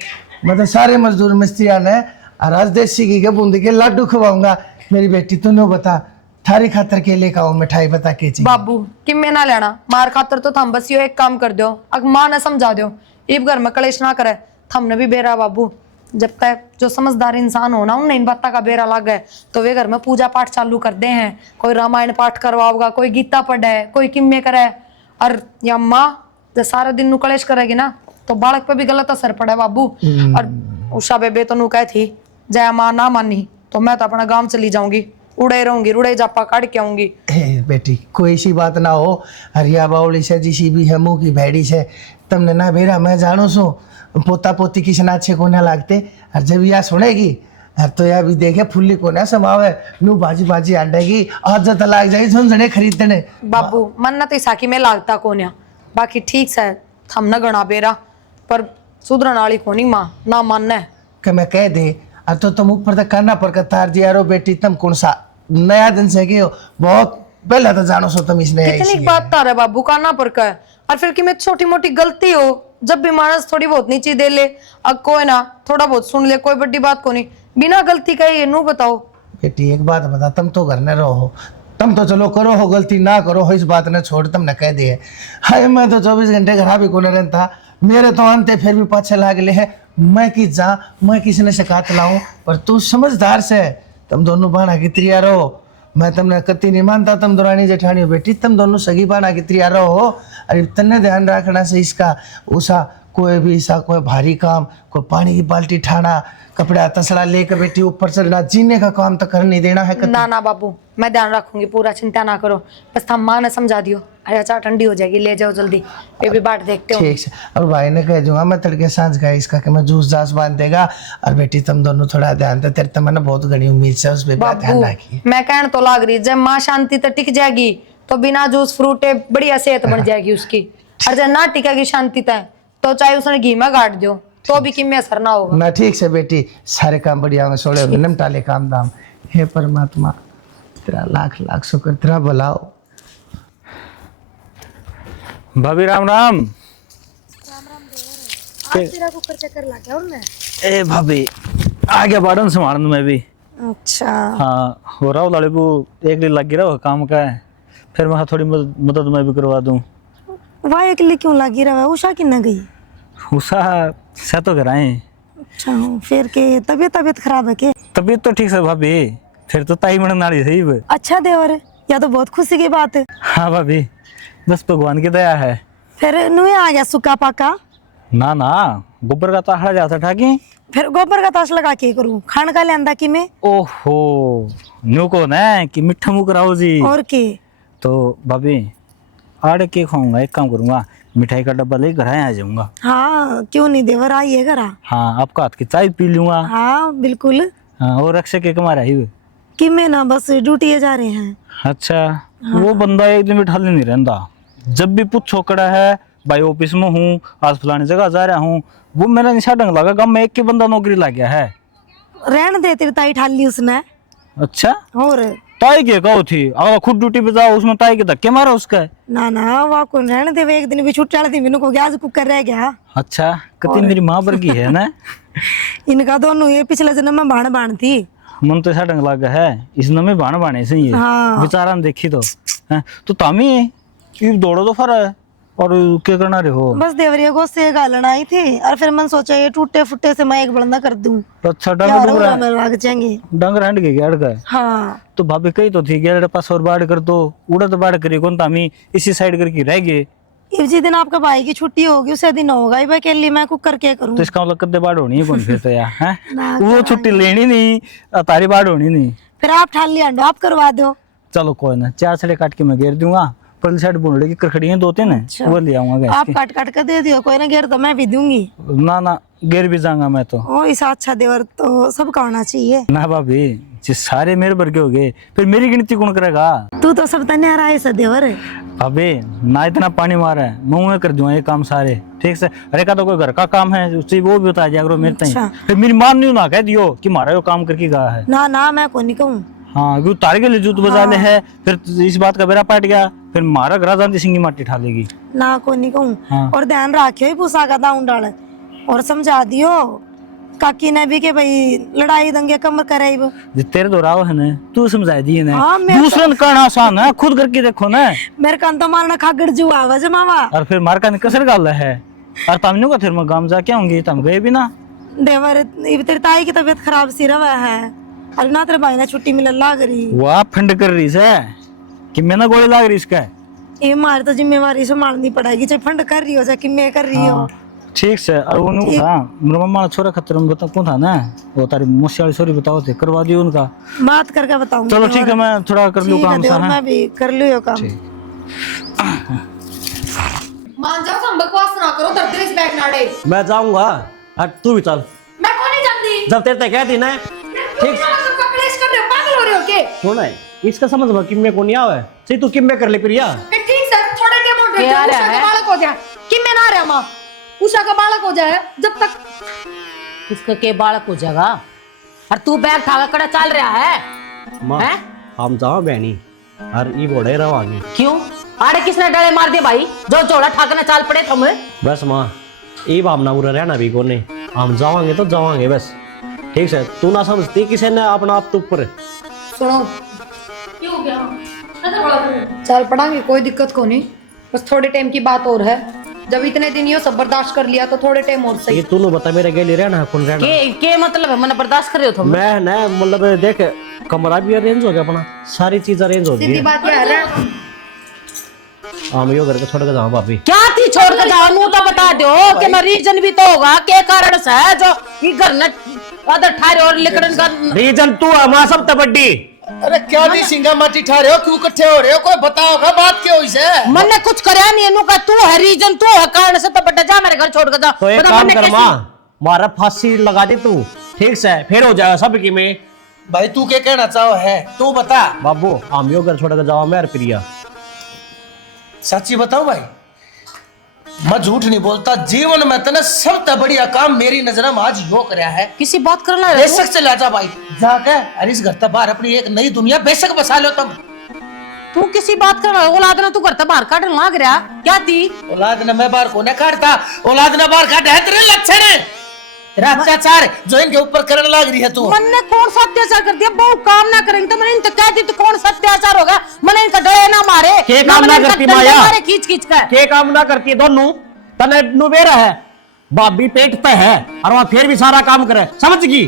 मैं तो सारे मजदूर मिस्त्रियां ने और आज देसी घी के बूंदी के लड्डू खवाऊंगा, मेरी बेटी तू नो बता, थारी खातर के लेकर आओ मिठाई, बता के चाहिए। बाबू किम्मे ना लेना, मार खातर तो थम बस यो एक काम कर दो, अग माँ ने समझा दो, इब घर में कलेश ना करे। थमने भी बेरा बाबू, जब तक जो समझदार इंसान हो ना उन्हें इन बातों का बेरा लग गए तो वे घर में पूजा पाठ चालू कर दे हैं, कोई रामायण पाठ करवाओगा, कोई गीता पढ़े, कोई किम्मे करे। और या माँ जब सारा दिन नु कलेश करेगी ना तो बालक पे भी गलत असर पड़े बाबू। और उषा बेबे तो नु कह थी जय माँ ना मानी तो मैं तो अपना गांव चली जाऊंगी, उड़े रहूंगी, रुड़े जापा काट के आऊंगी। बेटी कोई सी बात ना हो, हरिया बावली से जिसी भी है मुंह की भेड़ी से, तुमने ना बेरा मैं जानो सो पोता पोती किसी ना अच्छे को ना लागते। और जब यह सुनेगी तो यह भी देखे फुल्ली को ना समावे, नू बाजी बाजी आडेगी, आज जत लाग जाएगी झुंझुने खरीदने। बाबू मन ना तो साकी में लागता कोन्या, बाकी ठीक से थम न गणा बेरा, पर सुधरन वाली कोनी माँ ना मानना है कि मैं कह दे। और तो तुम ऊपर तक करना पर तार दिया रो बेटी, तुम कौन सा नया दिन से कि बहुत पहले तो जानो सो तुम इसने कितनी बात तार है बाबू काना पर का है। और फिर कि मैं छोटी मोटी गलती हो, जब भी मानस थोड़ी बहुत नीचे दे ले, अब कोई ना थोड़ा बहुत सुन ले, कोई बड़ी बात को नहीं, बिना गलती का ये नू बताओ। बेटी एक बात बता, तुम तो घर में रहो, तुम तो चलो करो हो गलती ना करो हो, इस बात ने छोड़ तुमने कह दिए। हाय मैं तो 24 घंटे घर भी को रहता, मेरे तो अंत फिर भी पाछे लागले है, मैं कि जा मैं किसी ने शिकायत लाऊं। पर तू समझदार से, तुम दोनों बहना की त्रिया रहो, मैं तुमने कति नहीं मानता तुम दोरानी जेठानी हो बेटी, तुम दोनों सगी बहना की त्रिया रहो। अरे तन्ने ध्यान रखना से इसका उषा कोई भी ऐसा कोई भारी काम, कोई पानी की बाल्टी ठाना, कपड़ा तसड़ा लेकर बेटी ऊपर चढ़ना, जीने का काम तो कर नहीं देना है कति। ना ना बाबू मैं ध्यान रखूंगी पूरा, चिंता ना करो, बस हम माँ ने समझा दियो। अरे अच्छा ठंडी हो जाएगी, ले जाओ जल्दी, बेबी बाट देखते हो। ठीक है, और भाई ने कह दूंगा मैं तड़के सांझ का इसका कि मैं जूस जास बांध देगा। और बेटी तुम दोनों थोड़ा ध्यान दे, तेरे तो मैंने बहुत घनी उम्मीद से उस पे बात ध्यान रखी। मैं कहने तो लाग रही, जब माँ शांति तो टिक जाएगी तो बिना जूस फ्रूटे बढ़िया सेहत बन जाएगी उसकी। और जब ना टिकेगी शांति तय तो चाहे उसने घी में गाड़ दो तो भी किम्मे असर ना होगा। ना ठीक से बेटी, सारे काम बढ़िया में सोड़े निमटा ले काम दाम। हे परमात्मा तेरा लाख लाख शुक्र, तेरा भलाओ। भाभी राम राम। तेरा कुकर चक्कर लग गया उनमें? ए भाभी आ गया बाड़न संभालन में भी। अच्छा हाँ हो रहा लाड़े को एक दिन लग गया रहा काम का है, फिर मैं थोड़ी मदद मैं भी करवा दूं। वह एक लिए क्यों लगी रहा है? उषा की न गई? उषा से तो कराए। अच्छा फिर के तबीयत खराब है के? तबीयत तो ठीक है भाभी, फिर तो ताई मरण नारी सही है। अच्छा देवर, या तो बहुत खुशी की बात है। हाँ भाभी बस भगवान की दया है। फिर नुए आ गया सूखा पाका? ना ना गोबर का ताहा जाता था कि फिर गोबर का ताश लगा के करूं, खान का लेंदा की मैं? ओहो न्यू को ना कि मिठा मुँह कराओ जी। और के तो भाभी आड़े के खाऊंगा, एक काम करूंगा मिठाई का डब्बा लेकर घर आ जाऊंगा। हाँ क्यों नहीं देवर, आइए घरा। हाँ आपका हाथ की चाय पी लूंगा। हाँ बिल्कुल। हाँ और रक्षक के कमा रही कि मैं ना बस ड्यूटी जा रहे हैं। अच्छा वो बंदा एक दिन भी ठाले नहीं रहता, जब भी पूछो कड़ा है भाई ऑफिस में हूँ, आज फलानी जगह जा रहा हूँ, वो मेरा निशा ढंग लगा गाँव में एक के बंदा नौकरी लग गया है। रहन दे, तेरी ताई ठाल ली उसने। अच्छा और ताई के कहो थी, अगर खुद ड्यूटी पे जाओ उसमें ताई के धक्के मारा उसका। ना ना वह को रहने दे, एक दिन भी छुट्टी वाले दिन को गया, आज कुकर रह गया। अच्छा कति मेरी माँ वर्गी है ना। इनका दोनों ये पिछले जन्म में बाण बाण थी। मन तो ऐसा ढंग लगा है इस नमे बाण बाणे से ही है। हाँ। बेचारा ने देखी तो हैं? तो तामी ये दौड़ो तो फर है और क्या करना रहे हो। बस देवरिया को से गालन आई थी और फिर मन सोचा ये टूटे फुटे से मैं एक बलंदा कर दूं। अच्छा यार डंगर और मैं लग जाएंगे। डंगर हंड के अड़ गए। हाँ तो भाभी कही तो थी गेरे पास और बाढ़ कर दो, उड़द बाढ़ करी कौन तामी इसी साइड करके रह गए। जिस दिन आपका भाई की छुट्टी होगी उसे दिन होगा ही भाई, के लिए मैं कुकर क्या करूं? तो इसका मतलब कद्दे बाढ़ होनी है कौन फिर तो यार हैं? ना वो छुट्टी लेनी नहीं, तारी बाढ़ होनी नहीं। फिर आप ठाल लिया अंडो, आप करवा दो। चलो कोई ना, 4 छड़े काट के मैं घेर दूंगा, पर साइड बुनड़े की कड़खड़ियां 2-3 है वो ले आऊंगा गैस आप की। काट काट कर दे दियो, कोई ना घेर तो मैं भी दूंगी। ना ना घेर भी जाऊंगा मैं तो। ओ ऐसा अच्छा देवर तो सबका होना चाहिए ना भाभी जिस सारे मेरे वर्गे हो गए फिर मेरी गिनती कौन करेगा। तू तो सब तन्या रहा है सा देवर। भाभी ना इतना पानी मारा है, मैं कर दूंगा ये काम सारे ठीक से। अरे का तो कोई घर का काम है उससे वो भी बता दिया करो मेरे तई। अच्छा। फिर मेरी मान नहीं ना कह दियो कि मारा यो काम करके गया है। ना ना मैं को नहीं कहूँ। हाँ क्यों तार के लिए जूत बजा ले है, फिर इस बात का बेरा पाट गया, फिर मारा घर जानती सिंगी माटी ठा लेगी। ना को नहीं कहूँ। हाँ। और ध्यान रखियो ही पूछा का दाऊं डाल और समझा दियो काकी ने भी के भाई लड़ाई दंगे कम करे वो। जो तेरे दोहराव है ना तू समझा दिए ना, हाँ, मैं दूसरे ने करना आसान है, खुद करके देखो ना। मेरे कान तो मारना खागड़ जुआ आवाज मामा। और फिर मार का कसर गाल है। और तमने को फिर मैं गांव जाके आऊंगी, तम गए भी ना। देवर इब तेरी ताई की तबीयत खराब सी रहा है, अरे ना तेरे भाई ने छुट्टी मिलने लाग रही। वाह फंड कर रही है कि मैं ना गोले लाग रही इसका। ये मारी तो जिम्मेवारी संभालनी पड़ेगी, चाहे फंड कर रही हो चाहे किम्मे कर रही हो। ठीक से। और उनको था मेरे मम्मा छोरा खतर में बता कौन था ना, वो तारी मौसी वाली सॉरी बताओ थे, करवा दियो उनका। बात करके बताऊंगी। चलो ठीक है, मैं थोड़ा कर लूँ काम सा। मैं भी कर लियो काम। मान जाओ, हम बकवास ना करो, दर्द इस बैग नाड़े। मैं जाऊंगा और तू भी चल। मैं कौन नहीं जानती। जब तेरे तक कह दी ना ठीक कलेश कर रहे हो, पागल हो रहे हो के? सुन है, इसका समझ में किम्मे को नहीं आवे, सही तू किम्मे कर ले प्रिया। ठीक सर, थोड़े टाइम और क्या उषा रहा का है? बालक हो जाए कि मैं ना रहा माँ, उषा का बालक हो जाए जब तक। इसका के बालक हो जाएगा? और तू बैग ठाका कड़ा चल रहा है? माँ हैं? हम जाओ बहनी और ई घोड़े रवानी। क्यों? आड़े किसने डरे मार दिया भाई, जो जोड़ा ठाकने चाल पड़े तुम? बस माँ ये भावना बुरा रहना भी को नहीं, हम जावांगे तो जावांगे बस। ठीक से, तू ना समझती किसी ने अपना आप तो ऊपर। सुनो, क्यों हो गया? चल पड़ांगे, कोई दिक्कत को नहीं, बस थोड़े टाइम की बात और है। जब इतने दिन यो सब बर्दाश्त कर लिया तो थोड़े टाइम और सही। ये तू बता मेरे गेली रहना कौन रहना? के मतलब है मैंने बर्दाश्त कर रहे हो तुम? मैं ना मतलब देख कमरा भी अरेंज हो गया अपना, सारी चीज अरेंज हो सीधी गई। बात यह है हम यो करके छोड़ के जाओ भाभी। क्या थी छोड़ के जाओ, मुंह तो बता दो कि मैं रीजन भी तो होगा के कारण से है जो ये घर न अदर ठारे और लिकड़न का। रीजन तू है मां सब तबड्डी। अरे क्या दी सिंगा माटी ठा रहे हो, क्यों इकट्ठे हो रहे हो, कोई बताओगा बात क्या हुई से? मैंने कुछ करया नहीं, इनु का तू है रीजन, तू है कारण से तो बटा जा मेरे घर छोड़ के जा। तो एक बता काम मैंने कर कैसे- माँ, मारा फांसी लगा दे तू, ठीक से फिर हो जाएगा सब की में। भाई तू क्या कहना चाहो है, तू बता। बाबू हम यो घर छोड़ के जाओ, मैं और प्रिया। सच्ची बताओ भाई, मैं झूठ नहीं बोलता, जीवन में तने सबसे बढ़िया काम मेरी नजर में आज यो करया है। किसी बात करना बेशक चला जा भाई, जाके अरे इस घर तक बाहर अपनी एक नई दुनिया बेशक बसा लो तुम। तू किसी बात करना औलाद ना तू घर बाहर काट लाग रहा क्या थी? औलाद ने मैं बाहर को न काटता, औलाद ने बाहर काटा है तेरे लक्षण है, तेरा अत्याचार जो इनके ऊपर करने लग रही है तू। मैंने कौन सा अत्याचार कर दिया? बहु काम ना करेंगे तो मैंने इनसे कह दी तो कौन सा अत्याचार होगा? मैंने इनका डरे ना मारे, के ना काम मैंने ना इनका करती डंडे माया? मारे खींच खींच कर। के काम ना करती है दोनों, तने नुबेरा है, भाभी पेट पे है और वहाँ फिर भी सारा काम करे, समझ गई?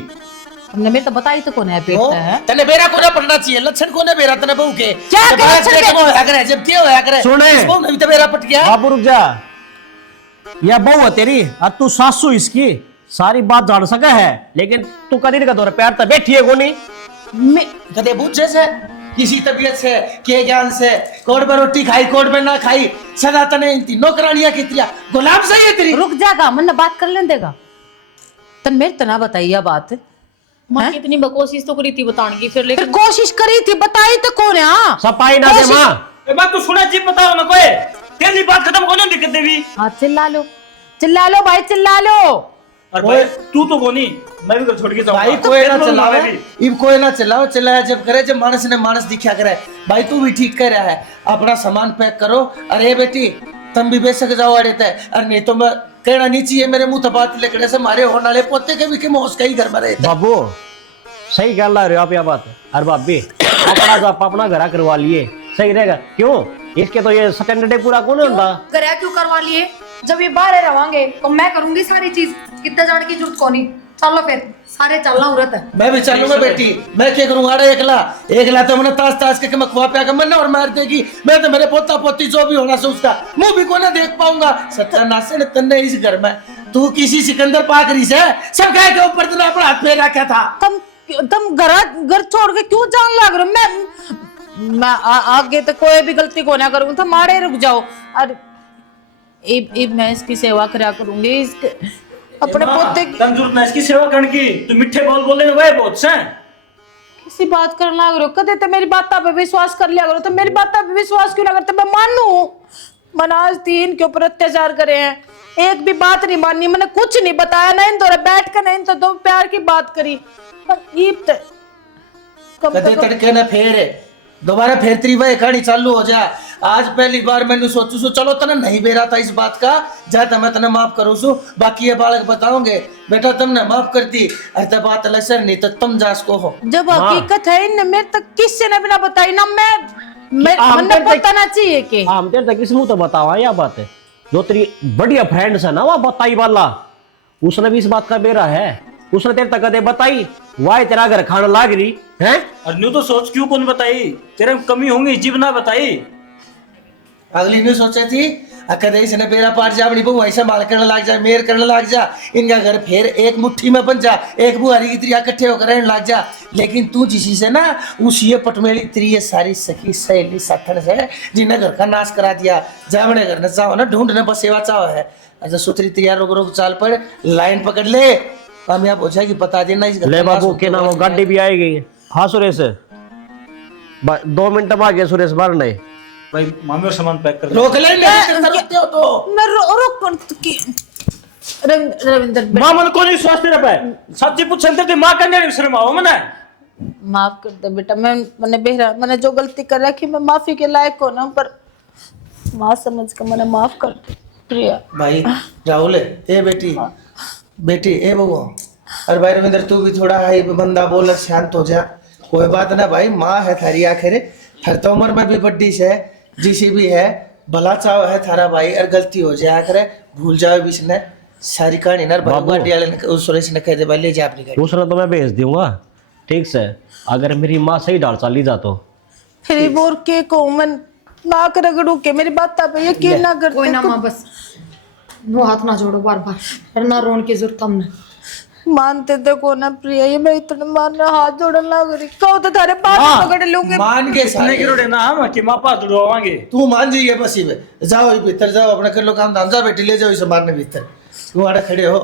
हमने मेरे तो बताई तो कौन है पेट पे है? तने बेरा को ना पड़ना चाहिए, लक्षण को ना बेरा तने बहू के क्या जब के बाहर लक्षण पेट के? में होया करे, जब क्या होया करे सुने। इस बहू ने भी तो बेरा पट गया। बाबू रुक जा, यह बहू है तेरी और तू सासू इसकी, सारी बात जान सका है, लेकिन तू कदी का दौर पैर तक बैठी है कोनी। कदे बुझे से किसी तबीयत से के ज्ञान से कोड में रोटी खाई कोड में ना खाई, सदा तने इन तीनों करानियां की त्रिया गुलाम सही है तेरी। रुक जाएगा, मैंने बात कर लेने देगा। तन मेरे तना बताइए बात। माँ कितनी बकोशिश तो करी थी बताने की, फिर फिर लेकिन कोशिश करी थी, बताई तो कौन है? हाँ सफाई ना दे माँ। ए बात तू सुना जी, बताओ ना कोई तेरी बात खत्म कौन दिक्कत देवी। हाँ चिल्ला लो भाई चिल्ला लो। और भाई तू तो कोनी, मैं भी घर छोड़ के जाऊंगा भाई कोई ना तेरे चलाओ, मारे भी। इब कोई ना चलाओ, चलाया जब करे जब मानस ने मानस दिखा करे। भाई तू भी ठीक कह रहा है, अपना सामान पैक करो। अरे बेटी तुम भी बेशक जाओ अड़े तय, अरे नहीं तो मैं कहना नहीं चाहिए मेरे मुंह तबात लेकड़े से मारे होने वाले पोते के भी के मोस कई घर में रहते। बाबू सही कह रहे हो आप यह बात, अरे भाभी अपना जो आप अपना घर करवा लिए सही रहेगा। क्यों इसके तो ये स्टैंडर्ड पूरा कौन होता? करे क्यों करवा लिए? जब ये बाहर रहोगे तो मैं करूंगी सारी चीज, कितने जाने की जरूरत को नहीं। चलो फिर सारे चलना उरत है। मैं भी चलूंगा बेटी, मैं क्या करूंगा? अरे एकला तो मैंने ताश ताश के मैं खुआ पिया के मन और मार देगी। मैं तो मेरे पोता पोती जो भी होना से उसका मुंह भी को ना देख पाऊंगा। सत्यानाश ने तन्ने इस घर में तू किसी सिकंदर पाकरी से सब गाय के ऊपर तेरा अपना हाथ फेर रखा था। तुम घर छोड़ के क्यों जान लग रहे हो? मैं आगे तो कोई भी गलती को ना करूंगी, तो मारे रुक जाओ। अरे इब मैं इसकी सेवा करा करूंगी, इसके अपने पोते की। तम जरूरत ना इसकी सेवा करने की, तू मिठे बोल बोलने में वह बहुत से किसी बात करने लग रहे हो, कदे तो मेरी बात पे विश्वास कर लिया करो। तो मेरी बात पे विश्वास क्यों ना करते? मैं मानू मैंने आज 3 के ऊपर अत्याचार करे हैं, एक भी बात नहीं मानी, मैंने कुछ नहीं बताया, नहीं तो बैठ कर नहीं तो दो प्यार की बात करी। पर ईब कब कदे तक तड़के न फेर दोबारा फिर तेरी वह कहानी चालू हो जा। आज पहली बार मैंने सोचू सु चलो तने नहीं बेरा था इस बात का, जा तो मैं तने माफ करूँ सु, बाकी ये बालक बताओगे बेटा तुमने माफ कर दी, अरे बात अलग सर नहीं तो तुम जास को हो। जब हकीकत है इन मेरे तक किससे ने बिना बताई ना मैं हम मन्ने तेरे पता ना चाहिए कि हम तेरे तक किस मुंह तो बतावा या बात है, जो तेरी बढ़िया फ्रेंड्स है ना वह बताई वाला, उसने भी इस बात का बेरा है, उसने तेरे तक कदे बताई, वाह तेरा घर खाना लाग रही है। और न्यू तो सोच क्यों कौन बताई, तेरे में कमी होंगी जीव ना बताई। अगली ने सोचा थी कदे इसने बेरा पार जा अपनी बहु ऐसा माल करने लग जा, मेर करने लग जा, इनका घर फिर एक मुट्ठी में बन जा, एक बुहारी की त्रिया इकट्ठे होकर रहने लग जा। लेकिन तू जिसी से ना उसी ये पटमेली त्रिय सारी सखी सहेली साथन से जिन्हें घर का नाश करा दिया, जा बने घर न चाहो ना ढूंढने पर सेवा चाहो है। अच्छा सुथरी त्रिया रोक रोक चाल पड़, लाइन पकड़ ले, कामयाब हो जाएगी, बता देना इस घर ले का नाश बाबू होते के नाम वक्त गाड़ी भी आएगी। हाँ सुरेश 2 मिनट में आ गया सुरेश बाहर नहीं। भाई मामी और सामान पैक कर दो। रोक ले, नहीं करते हो तो मैं रुक की रविंदर मां मन को नहीं सोच तेरे पे सच्ची पूछ संते ते मां करने नहीं शर्म आओ मने। माफ कर दे बेटा, मैंने बेहरा मैंने जो गलती कर रखी मैं माफी के लायक हो ना, पर माँ समझ कर मैंने माफ कर दे प्रिया। भाई राहुल ए बेटी बेटी ए बबू, अरे भाई रविंद्र तू भी थोड़ा हाई बंदा बोल शांत हो जा, कोई बात ना भाई, माँ है थारी आखिर, हर तो उम्र में भी बड्डी है जिसी भी है, भला चाव है थारा भाई, और गलती हो जाए करे भूल जाओ भी इसने सारी कहानी ना गाड़ी वाले ने उस सुरेश ने कह दे भाई ले जा अपनी गाड़ी। दूसरा तो मैं भेज दूंगा ठीक से, अगर मेरी माँ सही डाल चाली जा तो फिर बोर के को मन नाक रगड़ू के मेरी बात पे यकीन ना करते। कोई ना माँ बस वो हाथ ना जोड़ो बार बार, और ना रोन की जरूरत हमने। मानते तो को ना प्रिया, ये मैं इतना मारना हाथ जोड़न लग रही, कहो तो थारे पास पकड़ लूंगे। मान के इतने सारे करोड़े ना हम कि मां पा दुड़वाएंगे। तू मान जाइए बस ही में जाओ भीतर जाओ अपना कर लो काम धंधा, बेटी ले जाओ इसे मारने भीतर, तू आड़े खड़े हो।